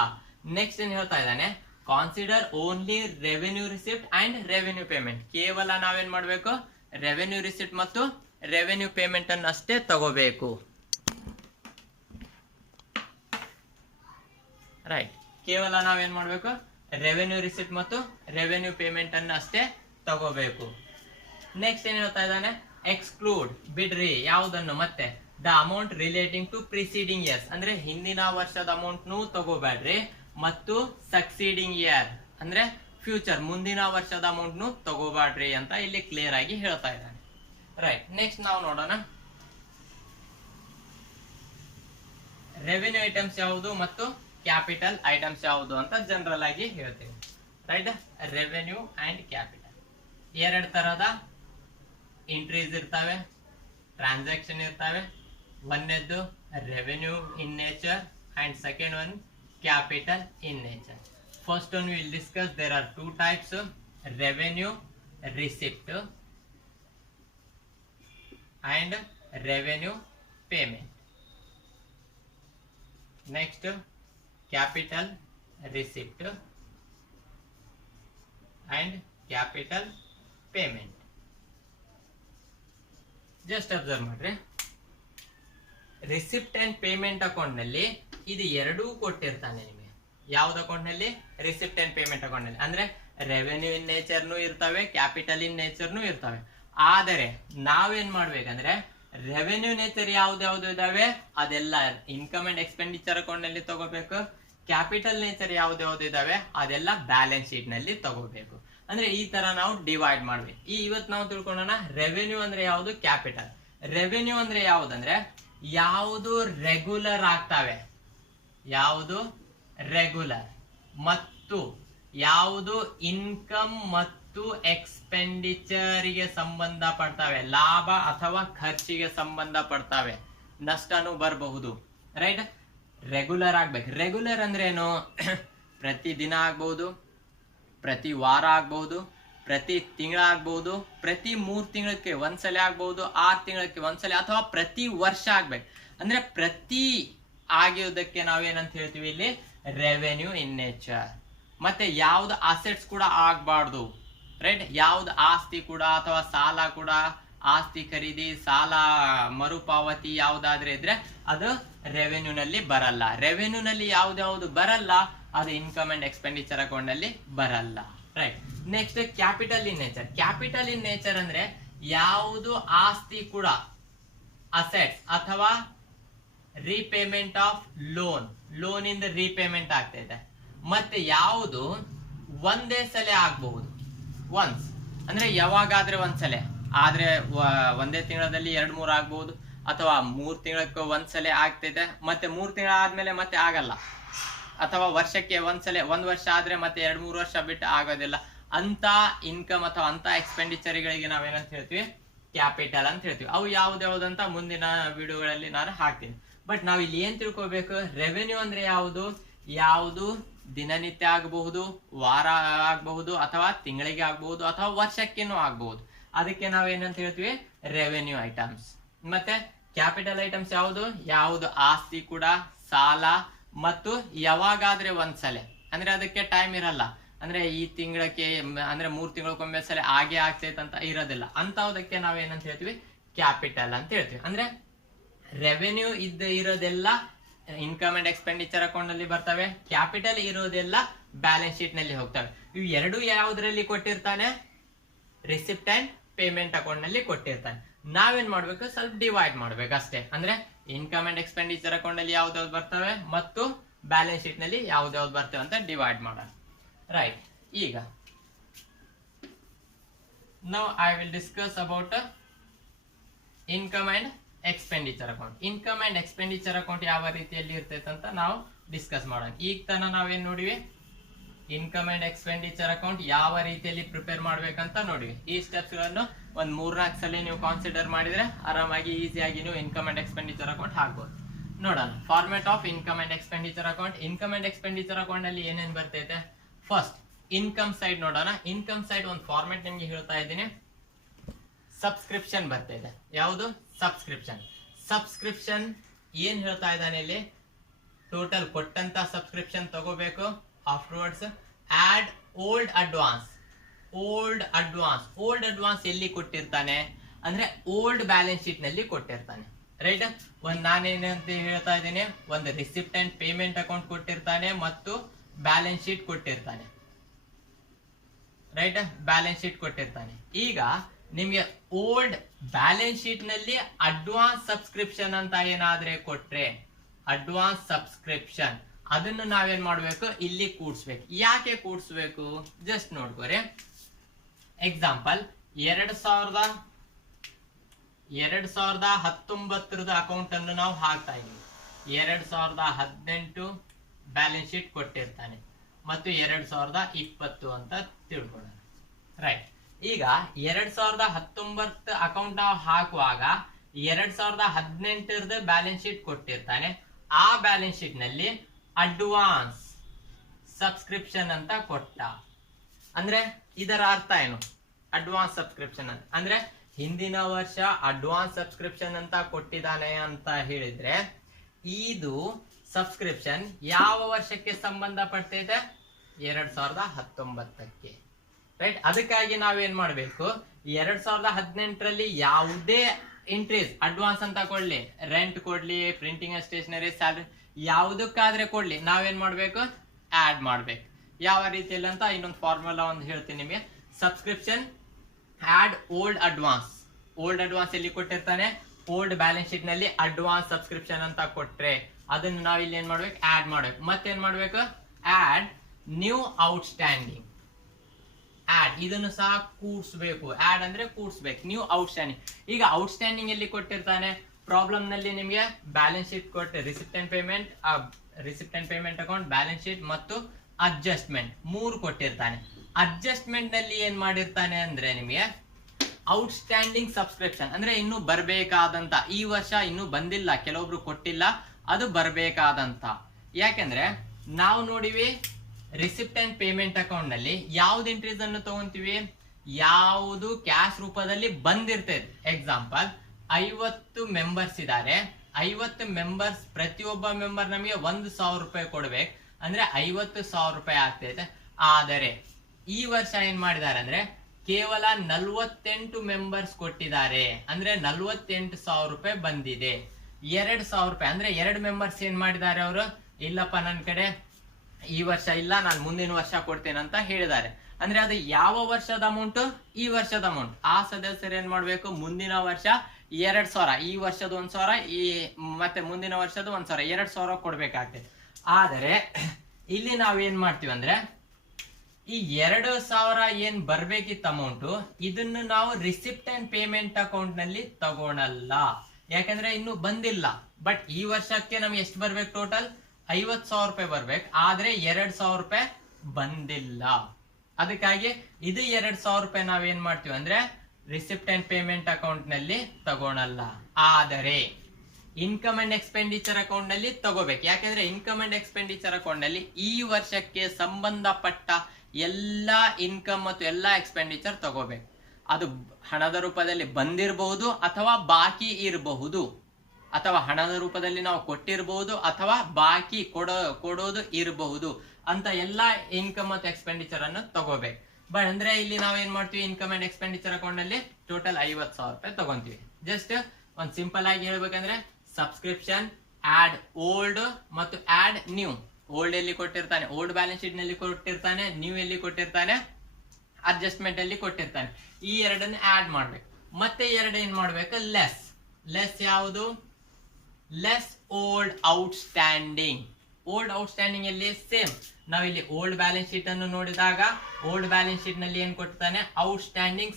ನೆಕ್ಸ್ಟ್ ಏನ್ ಹೇಳ್ತಾ ಇದ್ದಾನೆ? Consider only revenue receipt and revenue payment. ಕೇವಲ ನಾವೇನ್ ಮಾಡ್ಬೇಕು? ರೆವೆನ್ಯೂ ರಿಸಿಪ್ಟ್ ಮತ್ತು ರೆವೆನ್ಯೂ ಪೇಮೆಂಟ್ ಅನ್ನು ಅಷ್ಟೇ ತಗೋಬೇಕು, ರೈಟ್? ಕೇವಲ ನಾವೇನ್ ಮಾಡ್ಬೇಕು? ರೆವೆನ್ಯೂ ರಿಸಿಪ್ಟ್ ಮತ್ತು ರೆವೆನ್ಯೂ ಪೇಮೆಂಟ್ ಅನ್ನು ಅಷ್ಟೇ ತಗೋಬೇಕು. ನೆಕ್ಸ್ಟ್ ಏನ್ ಹೇಳ್ತಾ ಇದ್ದಾನೆ? ಎಕ್ಸ್ಕ್ಲೂಡ್, ಬಿಡ್ರಿ. ಯಾವುದನ್ನು? ಮತ್ತೆ the amount relating to preceding years ಅಂದ್ರೆ ಹಿಂದಿನ ವರ್ಷದ ಅಮೌಂಟ್ ನು ತಗೋಬೇಡ್ರಿ, ಮತ್ತು ಸಕ್ಸೀಡಿಂಗ್ ಇಯರ್ ಅಂದ್ರೆ ಫ್ಯೂಚರ್ ಮುಂದಿನ ವರ್ಷದ ಅಮೌಂಟ್ ನು ತಗೋಬೇಡ್ರಿ ಅಂತ ಇಲ್ಲಿ ಕ್ಲಿಯರ್ ಆಗಿ ಹೇಳ್ತಾ ಇದ್ದಾನೆ, ರೈಟ್? ನೆಕ್ಸ್ಟ್ ನಾವು ನೋಡೋಣ ರೆವೆನ್ಯೂ ಐಟಮ್ಸ್ ಯಾವುದು ಮತ್ತು ಕ್ಯಾಪಿಟಲ್ ಐಟಮ್ಸ್ ಯಾವುದು ಅಂತ ಜನರಲ್ ಆಗಿ ಹೇಳ್ತೀವಿ, ರೈಟ್? ರೆವೆನ್ಯೂ ಅಂಡ್ ಕ್ಯಾಪಿಟಲ್ ಎರಡು ತರದ ಎಂಟ್ರೀಸ್ ಇರ್ತವೆ, ಟ್ರಾನ್ಸಾಕ್ಷನ್ ಇರ್ತವೆ. ಒಂದನೇದ್ದು revenue in nature and second one capital in nature. First one we will discuss. There are two types: revenue receipt and revenue payment. Next, capital receipt and capital payment. Just observe ಮಾಡ್ರಿ, receipt and payment account ನಲ್ಲಿ ಇದು ಎರಡೂ ಕೊಟ್ಟಿರ್ತಾನೆ ನಿಮಗೆ. ಯಾವ್ದು account ನಲ್ಲಿ? Receipt and payment account ನಲ್ಲಿ. ಅಂದ್ರೆ ರೆವೆನ್ಯೂ ಇನ್ ನೇಚರ್ನು ಇರ್ತವೆ, ಕ್ಯಾಪಿಟಲ್ ಇನ್ ನೇಚರ್ನು ಇರ್ತವೆ. ಆದರೆ ನಾವೇನ್ ಮಾಡ್ಬೇಕಂದ್ರೆ ರೆವೆನ್ಯೂ ನೇಚರ್ ಯಾವ್ದು ಇದಾವೆ ಅದೆಲ್ಲ ಇನ್ಕಮ್ ಅಂಡ್ ಎಕ್ಸ್ಪೆಂಡಿಚರ್ ಅಕೌಂಟ್ ನಲ್ಲಿ ತಗೋಬೇಕು. ಕ್ಯಾಪಿಟಲ್ ನೇಚರ್ ಯಾವ್ದು ಇದಾವೆ ಅದೆಲ್ಲ ಬ್ಯಾಲೆನ್ಸ್ ಶೀಟ್ ನಲ್ಲಿ ತಗೋಬೇಕು. ಅಂದ್ರೆ ಈ ತರ ನಾವು ಡಿವೈಡ್ ಮಾಡ್ಬೇಕು. ಇವತ್ತು ನಾವು ತಿಳ್ಕೊಳ್ಳೋಣ ರೆವೆನ್ಯೂ ಅಂದ್ರೆ ಯಾವ್ದು, ಕ್ಯಾಪಿಟಲ್. ರೆವೆನ್ಯೂ ಅಂದ್ರೆ ಯಾವ್ದಂದ್ರೆ ಯಾವುದು ರೆಗ್ಯುಲರ್ ಆಗ್ತಾವೆ, ಯಾವುದು ರೆಗ್ಯುಲರ್, ಮತ್ತು ಯಾವುದು ಇನ್ಕಮ್ ಮತ್ತು ಎಕ್ಸ್ಪೆಂಡಿಚರ್ ಗೆ ಸಂಬಂಧ ಪಡ್ತಾವೆ, ಲಾಭ ಅಥವಾ ಖರ್ಚಿಗೆ ಸಂಬಂಧ ಪಡ್ತಾವೆ, ನಷ್ಟನೂ ಬರಬಹುದು, ರೈಟ್? ರೆಗ್ಯುಲರ್ ಆಗ್ಬೇಕು. ರೆಗ್ಯುಲರ್ ಅಂದ್ರೆ ಏನು? ಪ್ರತಿ ದಿನ ಆಗ್ಬಹುದು, ಪ್ರತಿ ವಾರ ಆಗ್ಬಹುದು, ಪ್ರತಿ ತಿಂಗಳ ಆಗ್ಬಹುದು, ಪ್ರತಿ 3 ತಿಂಗಳಿಗೆ ಒಂದ್ಸಲ ಆಗ್ಬಹುದು, 6 ತಿಂಗಳಿಗೆ ಒಂದ್ಸಲ, ಅಥವಾ ಪ್ರತಿ ವರ್ಷ ಆಗ್ಬೇಕು. ಅಂದ್ರೆ ಪ್ರತಿ ಆಗಿರೋದಕ್ಕೆ ನಾವೇನಂತ ಹೇಳ್ತೀವಿ ಇಲ್ಲಿ? Revenue in nature. ಮತ್ತೆ ಯಾವ್ದು ಅಸೆಟ್ಸ್ ಕೂಡ ಆಗ್ಬಾರ್ದು, ರೈಟ್. ಯಾವ್ದು ಆಸ್ತಿ ಕೂಡ ಅಥವಾ ಸಾಲ ಕೂಡ, ಆಸ್ತಿ ಖರೀದಿ, ಸಾಲ ಮರುಪಾವತಿ ಯಾವ್ದಾದ್ರೆ ಇದ್ರೆ ಅದು ರೆವೆನ್ಯೂ ನಲ್ಲಿ ಬರಲ್ಲ. ರೆವೆನ್ಯೂ ನಲ್ಲಿ ಯಾವ್ದು ಬರಲ್ಲ ಅದು ಇನ್ಕಮ್ ಅಂಡ್ ಎಕ್ಸ್ಪೆಂಡಿಚರ್ ಅಕೌಂಟ್ ನಲ್ಲಿ ಬರಲ್ಲ. Right. Next capital in nature. Capital in nature ಅಂದ್ರೆ ಯಾವುದು ಆಸ್ತಿ ಕೂಡ, ಅಸೆಟ್ಸ್ ಅಥವಾ ರೀಪೇಮೆಂಟ್ ಆಫ್ ಲೋನ್ ಇಂದ ರೀಪೇಮೆಂಟ್ ಆಗ್ತಾ ಇದೆ, ಮತ್ತೆ ಯಾವುದು ಒಂದೇ ಸಲ ಆಗ್ಬಹುದು. ಒನ್ಸ್ ಅಂದ್ರೆ ಯಾವಾಗಾದ್ರೆ ಒಂದ್ಸಲ ಆದ್ರೆ ಒಂದೇ ತಿಂಗಳಲ್ಲಿ 2-3 ಆಗ್ಬಹುದು, ಅಥವಾ 3 ತಿಂಗಳಕ್ಕೆ ಒಂದ್ಸಲ ಆಗ್ತಿದೆ, ಮತ್ತೆ 3 ತಿಂಗಳ ಆದ್ಮೇಲೆ ಮತ್ತೆ ಆಗಲ್ಲ, ಅಥವಾ ವರ್ಷಕ್ಕೆ ಒಂದ್ಸಲ, 1 ವರ್ಷ ಆದ್ರೆ ಮತ್ತೆ 2-3 ವರ್ಷ ಬಿಟ್ಟು ಆಗೋದಿಲ್ಲ. ಅಂತ ಇನ್ಕಮ್ ಅಥವಾ ಅಂತ ಎಕ್ಸ್ಪೆಂಡಿಚರ್ ಗಳಿಗೆ ನಾವೇನಂತ ಹೇಳ್ತೀವಿ, ಕ್ಯಾಪಿಟಲ್ ಅಂತ ಹೇಳ್ತೀವಿ. ಅವು ಯಾವ್ದಂತ ಮುಂದಿನ ವಿಡಿಯೋಗಳಲ್ಲಿ ನಾನು ಹಾಕ್ತೀನಿ. ಬಟ್ ನಾವ್ ಇಲ್ಲಿ ಏನ್ ತಿಳ್ಕೊಬೇಕು, ರೆವೆನ್ಯೂ ಅಂದ್ರೆ ಯಾವುದು ದಿನನಿತ್ಯ ಆಗಬಹುದು, ವಾರ ಆಗಬಹುದು, ಅಥವಾ ತಿಂಗಳಿಗೆ ಆಗಬಹುದು, ಅಥವಾ ವರ್ಷಕ್ಕೇನು ಆಗಬಹುದು. ಅದಕ್ಕೆ ನಾವೇನಂತ ಹೇಳ್ತೀವಿ, ರೆವೆನ್ಯೂ ಐಟಮ್ಸ್. ಮತ್ತೆ ಕ್ಯಾಪಿಟಲ್ ಐಟಮ್ಸ್ ಯಾವುದು ಆಸ್ತಿ ಕೂಡ, ಸಾಲ, ಮತ್ತು ಯಾವಾಗಾದ್ರೆ ಒಂದ್ಸಲ, ಅಂದ್ರೆ ಅದಕ್ಕೆ ಟೈಮ್ ಇರಲ್ಲ, ಅಂದ್ರೆ ಈ ತಿಂಗಳಕ್ಕೆ ಅಂದ್ರೆ 3 ತಿಂಗಳಕ್ಕೊಮ್ಮೆ ಸಲ ಹಾಗೆ ಆಗ್ತೈತೆ ಅಂತ ಇರೋದಿಲ್ಲ. ಅಂತವದಕ್ಕೆ ನಾವೇನಂತ ಹೇಳ್ತೀವಿ, ಕ್ಯಾಪಿಟಲ್ ಅಂತ ಹೇಳ್ತೀವಿ. ಅಂದ್ರೆ ರೆವೆನ್ಯೂ ಇರೋದೆಲ್ಲ ಇನ್ಕಮ್ ಅಂಡ್ ಎಕ್ಸ್ಪೆಂಡಿಚರ್ ಅಕೌಂಟ್ ನಲ್ಲಿ ಬರ್ತವೆ, ಕ್ಯಾಪಿಟಲ್ ಇರೋದೆಲ್ಲ ಬ್ಯಾಲೆನ್ಸ್ ಶೀಟ್ ನಲ್ಲಿ ಹೋಗ್ತವೆ. ಇವು ಎರಡು ಯಾವ್ದ್ರಲ್ಲಿ ಕೊಟ್ಟಿರ್ತಾನೆ, ರಿಸಿಪ್ಟ್ ಅಂಡ್ ಪೇಮೆಂಟ್ ಅಕೌಂಟ್ ನಲ್ಲಿ ಕೊಟ್ಟಿರ್ತಾನೆ. ನಾವೇನ್ ಮಾಡ್ಬೇಕು, ಸ್ವಲ್ಪ ಡಿವೈಡ್ ಮಾಡ್ಬೇಕು ಅಷ್ಟೇ. ಅಂದ್ರೆ ಇನ್ಕಮ್ ಅಂಡ್ ಎಕ್ಸ್ಪೆಂಡಿಚರ್ ಅಕೌಂಟ್ ಅಲ್ಲಿ ಯಾವ್ದಾವ್ದು ಬರ್ತವೆ ಮತ್ತು ಬ್ಯಾಲೆನ್ಸ್ ಶೀಟ್ ನಲ್ಲಿ ಯಾವ್ದಾವ್ದು ಬರ್ತವೆ ಅಂತ ಡಿವೈಡ್ ಮಾಡೋಣ. ರೈಟ್. ಈಗ now I will discuss about income and expenditure account. Income and expenditure account ಯಾವ ರೀತಿಯಲ್ಲಿ ಇರ್ತೈತೆ ಅಂತ ನಾವು ಡಿಸ್ಕಸ್ ಮಾಡೋಣ. ಈಗ ತನ ನಾವೇನ್ ನೋಡಿವಿ, ಇನ್ಕಮ್ ಅಂಡ್ ಎಕ್ಸ್ಪೆಂಡಿಚರ್ ಅಕೌಂಟ್ ಯಾವ ರೀತಿಯಲ್ಲಿ ಪ್ರಿಪೇರ್ ಮಾಡ್ಬೇಕಂತ ನೋಡಿವಿ. ಈ ಸ್ಟೆಪ್ಸ್ ಗಳನ್ನು ಒಂದ್ 3-4 ಸಲ ನೀವು ಕಾನ್ಸಿಡರ್ ಮಾಡಿದ್ರೆ ಆರಾಮಾಗಿ ಈಸಿಯಾಗಿ ನೀವು ಇನ್ಕಮ್ ಅಂಡ್ ಎಕ್ಸ್ಪೆಂಡಿಚರ್ ಅಕೌಂಟ್ ಹಾಕ್ಬೋದು. ನೋಡೋಣ format of income and expenditure account. Income and expenditure account ಅಲ್ಲಿ ಏನೇನ್ ಬರ್ತೈತೆ, ಫಸ್ಟ್ ಇನ್ಕಮ್ ಸೈಡ್ ನೋಡೋಣ. ಇನ್ಕಮ್ ಸೈಡ್ ಒಂದು ಫಾರ್ಮೆಟ್ ನಿಮ್ಗೆ ಹೇಳ್ತಾ ಇದ್ದೀನಿ. ಸಬ್ಸ್ಕ್ರಿಪ್ಷನ್ ಬರ್ತಾ ಇದೆ. ಯಾವುದು ಸಬ್ಸ್ಕ್ರಿಪ್ಷನ್ ಏನ್ ಹೇಳ್ತಾ ಇದ್ದಾನೆ ಇಲ್ಲಿ, ಟೋಟಲ್ ಕೊಟ್ಟಂತ ಸಬ್ಸ್ಕ್ರಿಪ್ಷನ್ ತಗೋಬೇಕು. ಆಫ್ಟರ್ವರ್ಡ್ಸ್ ಆಡ್ ಓಲ್ಡ್ ಅಡ್ವಾನ್ಸ್ ಎಲ್ಲಿ ಕೊಟ್ಟಿರ್ತಾನೆ ಅಂದ್ರೆ ಓಲ್ಡ್ ಬ್ಯಾಲೆನ್ಸ್ ಶೀಟ್ ನಲ್ಲಿ ಕೊಟ್ಟಿರ್ತಾನೆ. ರೈಟ್. ನಾನೇನಂತ ಹೇಳ್ತಾ ಇದ್ದೀನಿ, ಒಂದು ರಿಸಿಪ್ಟ್ ಅಂಡ್ ಪೇಮೆಂಟ್ ಅಕೌಂಟ್ ಕೊಟ್ಟಿರ್ತಾನೆ ಮತ್ತು ಬ್ಯಾಲೆನ್ಸ್ ಶೀಟ್ ಕೊಟ್ಟಿರ್ತಾನೆ. ರೈಟ್. ಬ್ಯಾಲೆನ್ಸ್ ಶೀಟ್ ಕೊಟ್ಟಿರ್ತಾನೆ. ಈಗ ನಿಮ್ಗೆ ಓಲ್ಡ್ ಬ್ಯಾಲೆನ್ಸ್ ಶೀಟ್ ನಲ್ಲಿ ಅಡ್ವಾನ್ಸ್ ಸಬ್ಸ್ಕ್ರಿಪ್ಷನ್ ಅಂತ ಏನಾದ್ರೆ ಕೊಟ್ರೆ, ಅಡ್ವಾನ್ಸ್ ಸಬ್ಸ್ಕ್ರಿಪ್ಷನ್ ಅದನ್ನು ನಾವೇನ್ ಮಾಡ್ಬೇಕು, ಇಲ್ಲಿ ಕೂಡ್ಸ್ಬೇಕು. ಯಾಕೆ ಕೂಡ್ಸ್ಬೇಕು ಜಸ್ಟ್ ನೋಡ್ಕೋರಿ. ಎಕ್ಸಾಂಪಲ್ 2019 ಅಕೌಂಟ್ ಅನ್ನು ನಾವು ಹಾಕ್ತಾ ಇದೀವಿ. 2018 ಬ್ಯಾಲೆನ್ಸ್ ಶೀಟ್ ಕೊಟ್ಟಿರ್ತಾನೆ ಮತ್ತು 2020 ಅಂತ ತಿಳ್ಕೊಳ್ಳೋಣ. ರೈಟ್. ಈಗ 2019 ಅಕೌಂಟ್ ನಾವು ಹಾಕುವಾಗ 2018 ಬ್ಯಾಲೆನ್ಸ್ ಶೀಟ್ ಕೊಟ್ಟಿರ್ತಾನೆ. ಆ ಬ್ಯಾಲೆನ್ಸ್ ಶೀಟ್ ನಲ್ಲಿ ಅಡ್ವಾನ್ಸ್ ಸಬ್ಸ್ಕ್ರಿಪ್ಷನ್ ಅಂತ ಕೊಟ್ಟ. ಅಂದ್ರೆ ಇದರ ಅರ್ಥ ಏನು, ಅಡ್ವಾನ್ಸ್ ಸಬ್ಸ್ಕ್ರಿಪ್ಷನ್ ಅಂದ್ರೆ ಹಿಂದಿನ ವರ್ಷ ಅಡ್ವಾನ್ಸ್ ಸಬ್ಸ್ಕ್ರಿಪ್ಷನ್ ಅಂತ ಕೊಟ್ಟಿದ್ದಾನೆ ಅಂತ ಹೇಳಿದ್ರೆ, ಇದು ಸಬ್ಸ್ಕ್ರಿಪ್ಷನ್ ಯಾವ ವರ್ಷಕ್ಕೆ ಸಂಬಂಧ ಪಡ್ತೈತೆ, 2019ಕ್ಕೆ. ರೈಟ್. ಅದಕ್ಕಾಗಿ ನಾವೇನ್ ಮಾಡ್ಬೇಕು, 2018ರಲ್ಲಿ ಯಾವುದೇ ಎಂಟ್ರೀಸ್ ಅಡ್ವಾನ್ಸ್ ಅಂತ ಕೊಡ್ಲಿ, ರೆಂಟ್ ಕೊಡ್ಲಿ, ಪ್ರಿಂಟಿಂಗ್ ಸ್ಟೇಷನರಿ, ಸ್ಯಾಲರಿ ಯಾವುದಕ್ಕಾದ್ರೆ ಕೊಡ್ಲಿ, ನಾವೇನ್ ಮಾಡ್ಬೇಕು, ಆಡ್ ಮಾಡ್ಬೇಕು. ಯಾವ ರೀತಿಯಲ್ಲಿ ಅಂತ ಇನ್ನೊಂದು ಫಾರ್ಮುಲಾ ಒಂದು ಹೇಳ್ತೀನಿ ನಿಮಗೆ. ಸಬ್ಸ್ಕ್ರಿಪ್ಷನ್ ಆಡ್ ಓಲ್ಡ್ ಅಡ್ವಾನ್ಸ್ ಎಲ್ಲಿ ಕೊಟ್ಟಿರ್ತಾನೆ, ಓಲ್ಡ್ ಬ್ಯಾಲೆನ್ಸ್ ಶೀಟ್ ನಲ್ಲಿ ಅಡ್ವಾನ್ಸ್ ಸಬ್ಸ್ಕ್ರಿಪ್ಷನ್ ಅಂತ ಕೊಟ್ರೆ ಅದನ್ನ ನಾವ್ ಇಲ್ಲಿ ಏನ್ ಮಾಡ್ಬೇಕು, ಆಡ್ ಮಾಡ್ಬೇಕು. ಮತ್ತೇನ್ ಮಾಡ್ಬೇಕು, ಆಡ್ ನ್ಯೂ ಔಟ್ಸ್ಟ್ಯಾಂಡಿಂಗ್. ಆಡ್ ಇದನ್ನು ಸಹ ಕೂಡ್ಸ್ಬೇಕು. ಆಡ್ ಅಂದ್ರೆ ಕೂಡ್ಸ್ಬೇಕು. New outstanding. ಈಗ ಔಟ್ಸ್ಟ್ಯಾಂಡಿಂಗ್ ಎಲ್ಲಿ ಕೊಟ್ಟಿರ್ತಾನೆ, ಪ್ರಾಬ್ಲಮ್ ನಲ್ಲಿ ನಿಮಗೆ ಬ್ಯಾಲೆನ್ಸ್ ಶೀಟ್ ಕೊಟ್ಟೆ, receipt and payment account, balance sheet ಮತ್ತು ಅಡ್ಜಸ್ಟ್ಮೆಂಟ್ 3 ಕೊಟ್ಟಿರ್ತಾನೆ. ಅಡ್ಜಸ್ಟ್ಮೆಂಟ್ ನಲ್ಲಿ ಏನ್ ಮಾಡಿರ್ತಾನೆ ಅಂದ್ರೆ ನಿಮಗೆ ಔಟ್ಸ್ಟ್ಯಾಂಡಿಂಗ್ ಸಬ್ಸ್ಕ್ರಿಪ್ಷನ್ ಅಂದ್ರೆ ಇನ್ನು ಬರ್ಬೇಕಾದಂತ, ಈ ವರ್ಷ ಇನ್ನು ಬಂದಿಲ್ಲ, ಕೆಲವೊಬ್ರು ಕೊಟ್ಟಿಲ್ಲ, ಅದು ಬರ್ಬೇಕಾದಂತ. ಯಾಕೆಂದ್ರೆ ನಾವು ನೋಡಿವಿ ರಿಸಿಪ್ಟ್ ಅಂಡ್ ಪೇಮೆಂಟ್ ಅಕೌಂಟ್ ನಲ್ಲಿ ಯಾವ್ದು ಎಂಟ್ರೀಸ್ ಅನ್ನು ತಗೊಂತೀವಿ, ಯಾವುದು ಕ್ಯಾಶ್ ರೂಪದಲ್ಲಿ ಬಂದಿರ್ತದೆ. ಎಕ್ಸಾಂಪಲ್ 50 ಮೆಂಬರ್ಸ್ ಇದ್ದಾರೆ. 50 ಮೆಂಬರ್ಸ್, ಪ್ರತಿಯೊಬ್ಬ ಮೆಂಬರ್ ನಮಗೆ 1,000 ರೂಪಾಯಿ ಕೊಡ್ಬೇಕು. ಅಂದ್ರೆ 50,000 ರೂಪಾಯಿ ಆಗ್ತೈತೆ. ಆದರೆ ಈ ವರ್ಷ ಏನ್ ಮಾಡಿದ್ದಾರೆ ಅಂದ್ರೆ ಕೇವಲ 48 ಮೆಂಬರ್ಸ್ ಕೊಟ್ಟಿದ್ದಾರೆ, ಅಂದ್ರೆ 48,000 ರೂಪಾಯಿ ಬಂದಿದೆ. 2,000 ರೂಪಾಯಿ ಅಂದ್ರೆ 2 ಮೆಂಬರ್ಸ್ ಏನ್ ಮಾಡಿದ್ದಾರೆ ಅವರು, ಇಲ್ಲಪ್ಪ ನನ್ನ ಕಡೆ ಈ ವರ್ಷ ಇಲ್ಲ, ನಾನು ಮುಂದಿನ ವರ್ಷ ಕೊಡ್ತೇನೆ ಅಂತ ಹೇಳಿದ್ದಾರೆ. ಅಂದ್ರೆ ಅದು ಯಾವ ವರ್ಷದ ಅಮೌಂಟ್, ಈ ವರ್ಷದ ಅಮೌಂಟ್. ಆ ಸದಸ್ಯರು ಏನ್ ಮಾಡ್ಬೇಕು, ಮುಂದಿನ ವರ್ಷ 2,000, ಈ ವರ್ಷದ 1,000, ಈ ಮತ್ತೆ ಮುಂದಿನ ವರ್ಷದ 1,000, 2,000 ಕೊಡ್ಬೇಕಾಗ್ತದೆ. ಆದರೆ ಇಲ್ಲಿ ನಾವೇನ್ ಮಾಡ್ತೀವಿ ಅಂದ್ರೆ ಈ 2,000 ಏನ್ ಬರ್ಬೇಕಿತ್ತು ಅಮೌಂಟ್, ಇದನ್ನು ನಾವು ರಿಸಿಪ್ಟ್ ಅಂಡ್ ಪೇಮೆಂಟ್ ಅಕೌಂಟ್ ನಲ್ಲಿ ತಗೊಳಲ್ಲ, ಯಾಕಂದ್ರೆ ಇನ್ನು ಬಂದಿಲ್ಲ. ಬಟ್ ಈ ವರ್ಷಕ್ಕೆ ನಮ್ಗೆ ಎಷ್ಟು ಬರ್ಬೇಕು, ಟೋಟಲ್ 50,000 ರೂಪಾಯಿ ಬರ್ಬೇಕು, ಆದ್ರೆ 2,000 ರೂಪಾಯಿ ಬಂದಿಲ್ಲ. ಅದಕ್ಕಾಗಿ ಇದು 2,000 ರೂಪಾಯಿ ನಾವೇನ್ ಮಾಡ್ತೀವಿ ಅಂದ್ರೆ ರಿಸಿಪ್ಟ್ ಅಂಡ್ ಪೇಮೆಂಟ್ ಅಕೌಂಟ್ ನಲ್ಲಿ ತಗೊಳಲ್ಲ. ಆದರೆ ಇನ್ಕಮ್ ಅಂಡ್ ಎಕ್ಸ್ಪೆಂಡಿಚರ್ ಅಕೌಂಟ್ ನಲ್ಲಿ ತಗೋಬೇಕು. ಯಾಕಂದ್ರೆ ಇನ್ಕಮ್ ಅಂಡ್ ಎಕ್ಸ್ಪೆಂಡಿಚರ್ ಅಕೌಂಟ್ ನಲ್ಲಿ ಈ ವರ್ಷಕ್ಕೆ ಸಂಬಂಧಪಟ್ಟ ಎಲ್ಲಾ ಇನ್ಕಮ್ ಮತ್ತು ಎಲ್ಲಾ ಎಕ್ಸ್ಪೆಂಡಿಚರ್ ತಗೋಬೇಕು. ಅದು ಹಣದ ರೂಪದಲ್ಲಿ ಬಂದಿರಬಹುದು ಅಥವಾ ಬಾಕಿ ಇರಬಹುದು, ಅಥವಾ ಹಣದ ರೂಪದಲ್ಲಿ ನಾವು ಕೊಟ್ಟಿರಬಹುದು ಅಥವಾ ಬಾಕಿ ಕೊಡೋದು ಇರಬಹುದು ಅಂತ ಎಲ್ಲಾ ಇನ್ಕಮ್ ಮತ್ತು ಎಕ್ಸ್ಪೆಂಡಿಚರ್ ಅನ್ನು ತಗೋಬೇಕು. ಬಟ್ ಅಂದ್ರೆ ಇಲ್ಲಿ ನಾವೇನ್ ಮಾಡ್ತೀವಿ, ಇನ್ಕಮ್ ಅಂಡ್ ಎಕ್ಸ್ಪೆಂಡಿಚರ್ ಅಕೌಂಟ್ ನಲ್ಲಿ ಟೋಟಲ್ 50,000 ರೂಪಾಯಿ ತಗೊಂತೀವಿ. ಜಸ್ಟ್ ಒಂದ್ ಸಿಂಪಲ್ ಆಗಿ ಹೇಳ್ಬೇಕಂದ್ರೆ ಸಬ್ಸ್ಕ್ರಿಪ್ಷನ್, ಆಡ್ ಓಲ್ಡ್ ಮತ್ತು ಆಡ್ ನ್ಯೂ. ಓಲ್ಡ್ ಎಲ್ಲಿ ಕೊಟ್ಟಿರ್ತಾನೆ, ಓಲ್ಡ್ ಬ್ಯಾಲೆನ್ಸ್ ಶೀಟ್ ನಲ್ಲಿ ಕೊಟ್ಟಿರ್ತಾನೆ, ನ್ಯೂ ಎಲ್ಲಿ ಕೊಟ್ಟಿರ್ತಾನೆ, ಅಡ್ಜಸ್ಟ್ಮೆಂಟ್ ಅಲ್ಲಿ ಕೊಟ್ಟಿರ್ತಾನೆ. ಈ ಎರಡನ್ನು ಆಡ್ ಮಾಡ್ಬೇಕು. ಮತ್ತೆ ಎರಡು ಏನ್ ಮಾಡ್ಬೇಕು, ಲೆಸ್ ಯಾವುದು, less old outstanding. Old outstanding ಅಲ್ಲಿ ಸೇಮ್ ನಾವಿಲ್ಲಿ ಓಲ್ಡ್ ಬ್ಯಾಲೆನ್ಸ್ ಶೀಟ್ ಅನ್ನು ನೋಡಿದಾಗ ಓಲ್ಡ್ ಬ್ಯಾಲೆನ್ಸ್ ಶೀಟ್ ನಲ್ಲಿ ಏನ್ ಕೊಟ್ಟಿರ್ತಾನೆ, ಔಟ್ಸ್ಟ್ಯಾಂಡಿಂಗ್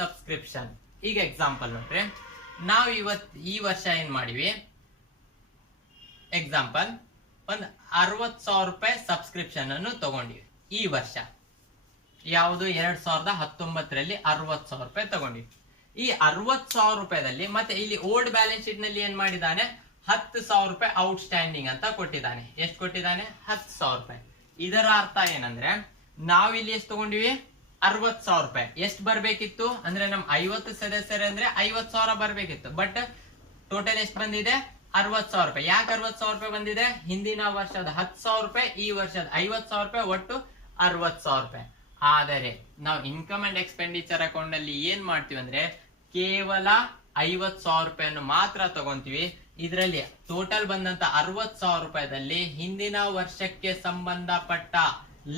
ಸಬ್ಸ್ಕ್ರಿಪ್ಷನ್. ಈಗ ಎಕ್ಸಾಂಪಲ್ ನೋಡ್ರಿ, ನಾವು ಈ ವರ್ಷ ಏನ್ ಮಾಡಿವಿ, ಎಕ್ಸಾಂಪಲ್ ಒಂದು 60,000 ರೂಪಾಯಿ ಸಬ್ಸ್ಕ್ರಿಪ್ಷನ್ ಅನ್ನು ತಗೊಂಡಿವಿ. ಈ ವರ್ಷ ಯಾವುದು 2019ರಲ್ಲಿ 60,000 ರೂಪಾಯಿ ತಗೊಂಡಿವಿ. ಈ 60,000 ರೂಪಾಯಿದಲ್ಲಿ ಮತ್ತೆ ಇಲ್ಲಿ ಓಲ್ಡ್ ಬ್ಯಾಲೆನ್ಸ್ ಶೀಟ್ ನಲ್ಲಿ ಏನ್ ಮಾಡಿದಾನೆ, 10,000 ರೂಪಾಯಿ ಔಟ್ಸ್ಟ್ಯಾಂಡಿಂಗ್ ಅಂತ ಕೊಟ್ಟಿದ್ದಾನೆ. ಎಷ್ಟು ಕೊಟ್ಟಿದ್ದಾನೆ, 10,000 ರೂಪಾಯಿ. ಇದರ ಅರ್ಥ ಏನಂದ್ರೆ ನಾವಿಲ್ಲಿ ಎಷ್ಟು ತಗೊಂಡಿವಿ, 60,000 ರೂಪಾಯಿ. ಎಷ್ಟು ಬರ್ಬೇಕಿತ್ತು ಅಂದ್ರೆ ನಮ್ 50 ಸದಸ್ಯರು ಅಂದ್ರೆ 50,000 ಬರ್ಬೇಕಿತ್ತು. ಬಟ್ ಟೋಟಲ್ ಎಷ್ಟು ಬಂದಿದೆ, 60,000 ರೂಪಾಯಿ. ಯಾಕೆ 60,000 ರೂಪಾಯಿ ಬಂದಿದೆ, ಹಿಂದಿನ ವರ್ಷದ 10,000 ರೂಪಾಯಿ, ಈ ವರ್ಷದ 50,000 ರೂಪಾಯಿ, ಒಟ್ಟು 60,000 ರೂಪಾಯಿ. ಆದರೆ ನಾವು ಇನ್ಕಮ್ ಅಂಡ್ ಎಕ್ಸ್ಪೆಂಡಿಚರ್ ಅಕೌಂಟ್ ನಲ್ಲಿ ಏನ್ ಮಾಡ್ತೀವಿ ಅಂದ್ರೆ ಕೇವಲ 50,000 ರೂಪಾಯಿಯನ್ನು ಮಾತ್ರ ತಗೊಂತೀವಿ. ಇದರಲ್ಲಿ ಟೋಟಲ್ ಬಂದಂತ 60,000 ರೂಪಾಯಿದಲ್ಲಿ ಹಿಂದಿನ ವರ್ಷಕ್ಕೆ ಸಂಬಂಧಪಟ್ಟ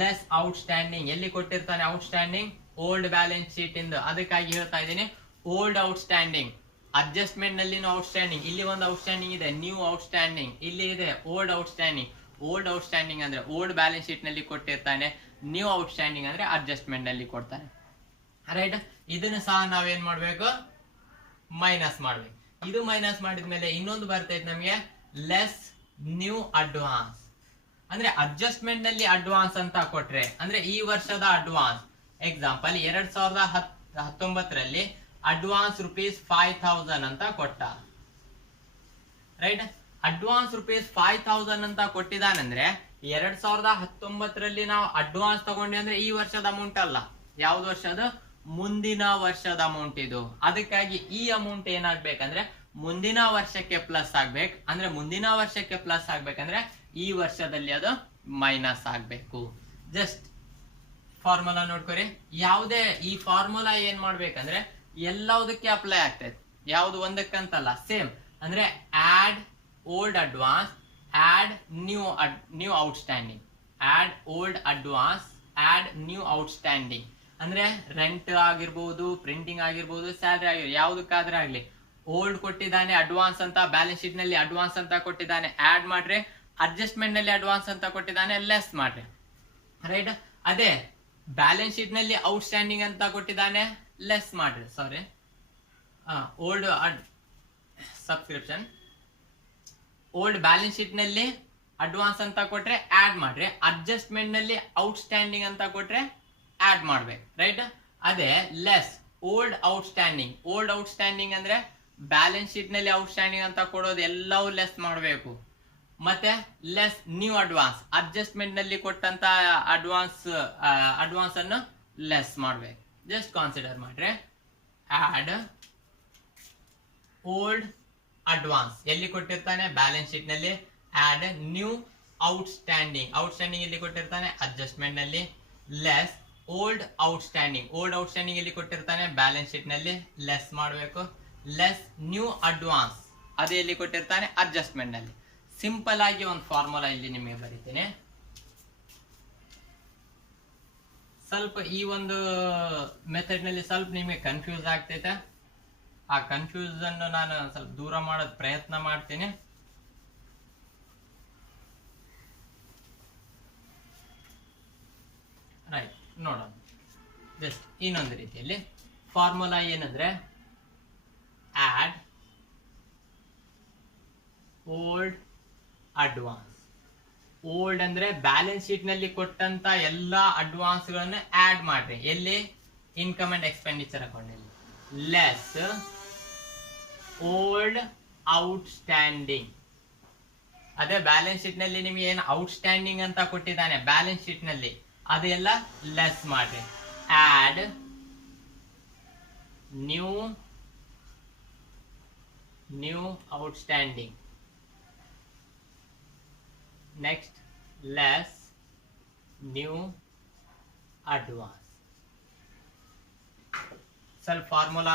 ಲೆಸ್ ಔಟ್ಸ್ಟ್ಯಾಂಡಿಂಗ್ ಎಲ್ಲಿ ಕೊಟ್ಟಿರ್ತಾನೆ, ಔಟ್ಸ್ಟ್ಯಾಂಡಿಂಗ್ ಓಲ್ಡ್ ಬ್ಯಾಲೆನ್ಸ್ ಶೀಟ್ ಇಂದ. ಅದಕ್ಕಾಗಿ ಹೇಳ್ತಾ ಇದ್ದೀನಿ ಓಲ್ಡ್ ಔಟ್ಸ್ಟ್ಯಾಂಡಿಂಗ್. ಅಡ್ಜಸ್ಟ್ಮೆಂಟ್ ನಲ್ಲಿ ಔಟ್ಸ್ಟ್ಯಾಂಡಿಂಗ್, ಇಲ್ಲಿ ಒಂದು ಔಟ್ಸ್ಟ್ಯಾಂಡಿಂಗ್ ಇದೆ, ನ್ಯೂ ಔಟ್ಸ್ಟ್ಯಾಂಡಿಂಗ್ ಇಲ್ಲಿ ಇದೆ, ಓಲ್ಡ್ ಔಟ್ಸ್ಟ್ಯಾಂಡಿಂಗ್. ಓಲ್ಡ್ ಔಟ್ಸ್ಟ್ಯಾಂಡಿಂಗ್ ಅಂದ್ರೆ ಓಲ್ಡ್ ಬ್ಯಾಲೆನ್ಸ್ ಶೀಟ್ ನಲ್ಲಿ ಕೊಟ್ಟಿರ್ತಾನೆ, ನ್ಯೂ ಔಟ್ಸ್ಟ್ಯಾಂಡಿಂಗ್ ಅಂದ್ರೆ ಅಡ್ಜಸ್ಟ್ಮೆಂಟ್ ನಲ್ಲಿ ಕೊಡ್ತಾನೆ. ರೈಟ್, ಇದನ್ನು ಸಹ ನಾವೇನ್ ಮಾಡ್ಬೇಕು, ಮೈನಸ್ ಮಾಡ್ಬೇಕು. ಇದು ಮೈನಸ್ ಮಾಡಿದ್ಮೇಲೆ ಇನ್ನೊಂದು ಬರ್ತೈತೆ ನಮಗೆ ಲೆಸ್ ನ್ಯೂ ಅಡ್ವಾನ್ಸ್. ಅಂದ್ರೆ ಅಡ್ಜಸ್ಟ್ಮೆಂಟ್ ನಲ್ಲಿ ಅಡ್ವಾನ್ಸ್ ಅಂತ ಕೊಟ್ರೆ ಅಂದ್ರೆ ಈ ವರ್ಷದ ಅಡ್ವಾನ್ಸ್. ಎಕ್ಸಾಂಪಲ್ 2019ರಲ್ಲಿ ಅಡ್ವಾನ್ಸ್ ₹5,000 ಅಂತ ಕೊಟ್ಟ. ರೈಟ್, ಅಡ್ವಾನ್ಸ್ ₹5,000 ಅಂತ ಕೊಟ್ಟಿದ್ದಾನಂದ್ರೆ 2019ರಲ್ಲಿ ನಾವು ಅಡ್ವಾನ್ಸ್ ತಗೊಂಡ್ವಿ ಅಂದ್ರೆ ಈ ವರ್ಷದ ಅಮೌಂಟ್ ಅಲ್ಲ, ಯಾವ್ದು ವರ್ಷದ, ಮುಂದಿನ ವರ್ಷದ ಅಮೌಂಟ್ ಇದು. ಅದಕ್ಕಾಗಿ ಈ ಅಮೌಂಟ್ ಏನಾಗ್ಬೇಕಂದ್ರೆ ಮುಂದಿನ ವರ್ಷಕ್ಕೆ ಪ್ಲಸ್ ಆಗ್ಬೇಕು. ಅಂದ್ರೆ ಮುಂದಿನ ವರ್ಷಕ್ಕೆ ಪ್ಲಸ್ ಆಗ್ಬೇಕಂದ್ರೆ ಈ ವರ್ಷದಲ್ಲಿ ಅದು ಮೈನಸ್ ಆಗ್ಬೇಕು. ಜಸ್ಟ್ ಫಾರ್ಮುಲಾ ನೋಡ್ಕೊರಿ. ಯಾವುದೇ ಈ ಫಾರ್ಮುಲಾ ಏನ್ ಮಾಡ್ಬೇಕಂದ್ರೆ ಎಲ್ಲದಕ್ಕೆ ಅಪ್ಲೈ ಆಗ್ತೈತೆ, ಯಾವ್ದು ಒಂದಕ್ಕಂತಲ್ಲ, ಸೇಮ್. ಅಂದ್ರೆ add old advance, add new outstanding, add old advance, add new outstanding. ಅಂದ್ರೆ ರೆಂಟ್ ಆಗಿರ್ಬೋದು, ಪ್ರಿಂಟಿಂಗ್ ಆಗಿರ್ಬೋದು, ಸ್ಯಾಲರಿ ಆಗಿರ್ಬೋದು, ಯಾವ್ದಕ್ಕಾದ್ರೆ ಆಗ್ಲಿ ಓಲ್ಡ್ ಕೊಟ್ಟಿದ್ದಾನೆ ಅಡ್ವಾನ್ಸ್ ಅಂತ, ಬ್ಯಾಲೆನ್ಸ್ ಶೀಟ್ ನಲ್ಲಿ ಅಡ್ವಾನ್ಸ್ ಅಂತ ಕೊಟ್ಟಿದ್ದಾನೆ, ಆಡ್ ಮಾಡ್ರಿ. ಅಡ್ಜಸ್ಟ್ಮೆಂಟ್ ನಲ್ಲಿ ಅಡ್ವಾನ್ಸ್ ಅಂತ ಕೊಟ್ಟಿದ್ದಾನೆ, ಲೆಸ್ ಮಾಡ್ರಿ. ರೈಟ್, ಅದೇ ಬ್ಯಾಲೆನ್ಸ್ ಶೀಟ್ ನಲ್ಲಿ ಔಟ್ಸ್ಟ್ಯಾಂಡಿಂಗ್ ಅಂತ ಕೊಟ್ಟಿದ್ದಾನೆ, ಲೆಸ್ ಮಾಡ್ರಿ. Sorry, old subscription, old balance sheet ನಲ್ಲಿ ಅಡ್ವಾನ್ಸ್ ಅಂತ ಕೊಟ್ರೆ ಆಡ್ ಮಾಡ್ರಿ, ಅಡ್ಜಸ್ಟ್ಮೆಂಟ್ ನಲ್ಲಿ ಔಟ್ಸ್ಟ್ಯಾಂಡಿಂಗ್ ಅಂತ ಕೊಟ್ರೆ ಆಡ್ ಮಾಡ್ಬೇಕು. ರೈಟ್, ಅದೇ less old outstanding. Old outstanding ಅಂದ್ರೆ ಬ್ಯಾಲೆನ್ಸ್ ಶೀಟ್ ನಲ್ಲಿ ಔಟ್ಸ್ಟ್ಯಾಂಡಿಂಗ್ ಅಂತ ಕೊಡೋದು ಎಲ್ಲವೂ ಲೆಸ್ ಮಾಡಬೇಕು. ಮತ್ತೆ ಲೆಸ್ ನ್ಯೂ ಅಡ್ವಾನ್ಸ್, ಅಡ್ಜಸ್ಟ್ಮೆಂಟ್ ನಲ್ಲಿ ಕೊಟ್ಟಂತ ಅಡ್ವಾನ್ಸ್ ಅನ್ನು ಲೆಸ್ ಮಾಡ್ಬೇಕು. ಜಸ್ಟ್ ಕಾನ್ಸಿಡರ್ ಮಾಡ್ರೆ ಆಡ್ ಓಲ್ಡ್ ಅಡ್ವಾನ್ಸ್ ಎಲ್ಲಿ ಕೊಟ್ಟಿರ್ತಾನೆ, ಬ್ಯಾಲೆನ್ಸ್ ಶೀಟ್ ನಲ್ಲಿ. ಆಡ್ ನ್ಯೂ ಔಟ್ಸ್ಟ್ಯಾಂಡಿಂಗ್, ಔಟ್ಸ್ಟ್ಯಾಂಡಿಂಗ್ ಎಲ್ಲಿ ಕೊಟ್ಟಿರ್ತಾನೆ, ಅಡ್ಜಸ್ಟ್ಮೆಂಟ್ ನಲ್ಲಿ. ಲೆಸ್ ಓಲ್ಡ್ ಔಟ್ಸ್ಟ್ಯಾಂಡಿಂಗ್ ಇಲ್ಲಿ ಕೊಟ್ಟಿರ್ತಾನೆ ಬ್ಯಾಲೆನ್ಸ್ ಶೀಟ್ ನಲ್ಲಿ ಲೆಸ್ ಮಾಡಬೇಕು, ಲೆಸ್ ನ್ಯೂ ಅಡ್ವಾನ್ಸ್ ಅದೇ ಇಲ್ಲಿ ಕೊಟ್ಟಿರ್ತಾನೆ ಅಡ್ಜಸ್ಟ್ಮೆಂಟ್ ನಲ್ಲಿ. ಸಿಂಪಲ್ ಆಗಿ ಒಂದು ಫಾರ್ಮುಲಾ ಇಲ್ಲಿ ನಿಮಗೆ ಬರೀತೇನೆ. ಸ್ವಲ್ಪ ಈ ಒಂದು ಮೆಥಡ್ ನಲ್ಲಿ ಸ್ವಲ್ಪ ನಿಮಗೆ ಕನ್ಫ್ಯೂಸ್ ಆಗ್ತೈತೆ. ಆ ಕನ್ಫ್ಯೂಷನ್ ನಾನು ಸ್ವಲ್ಪ ದೂರ ಮಾಡೋದ್ ಪ್ರಯತ್ನ ಮಾಡ್ತೀನಿ. ರೈಟ್, ನೋಡೋಣ. ಜಸ್ಟ್ ಇನ್ನೊಂದು ರೀತಿಯಲ್ಲಿ ಫಾರ್ಮುಲಾ ಏನಂದ್ರೆ ಆಡ್ ಓಲ್ಡ್ ಅಡ್ವಾನ್ಸ್. ಓಲ್ಡ್ ಅಂದ್ರೆ ಬ್ಯಾಲೆನ್ಸ್ ಶೀಟ್ ನಲ್ಲಿ ಕೊಟ್ಟಂತ ಎಲ್ಲಾ ಅಡ್ವಾನ್ಸ್ ಗಳನ್ನ ಆಡ್ ಮಾಡ್ರಿ. ಎಲ್ಲಿ? Income and expenditure account. Less old outstanding. ಅದೇ ಬ್ಯಾಲೆನ್ಸ್ ಶೀಟ್ ನಲ್ಲಿ ನಿಮ್ಗೆ ಏನು ಔಟ್ಸ್ಟ್ಯಾಂಡಿಂಗ್ ಅಂತ ಕೊಟ್ಟಿದ್ದಾನೆ ಬ್ಯಾಲೆನ್ಸ್ ಶೀಟ್ ನಲ್ಲಿ ಅದೆಲ್ಲ ಲೆಸ್ ಮಾಡ್ರಿ. Add new outstanding. Next less new advance. ಸ್ವಲ್ಪ ಫಾರ್ಮುಲಾ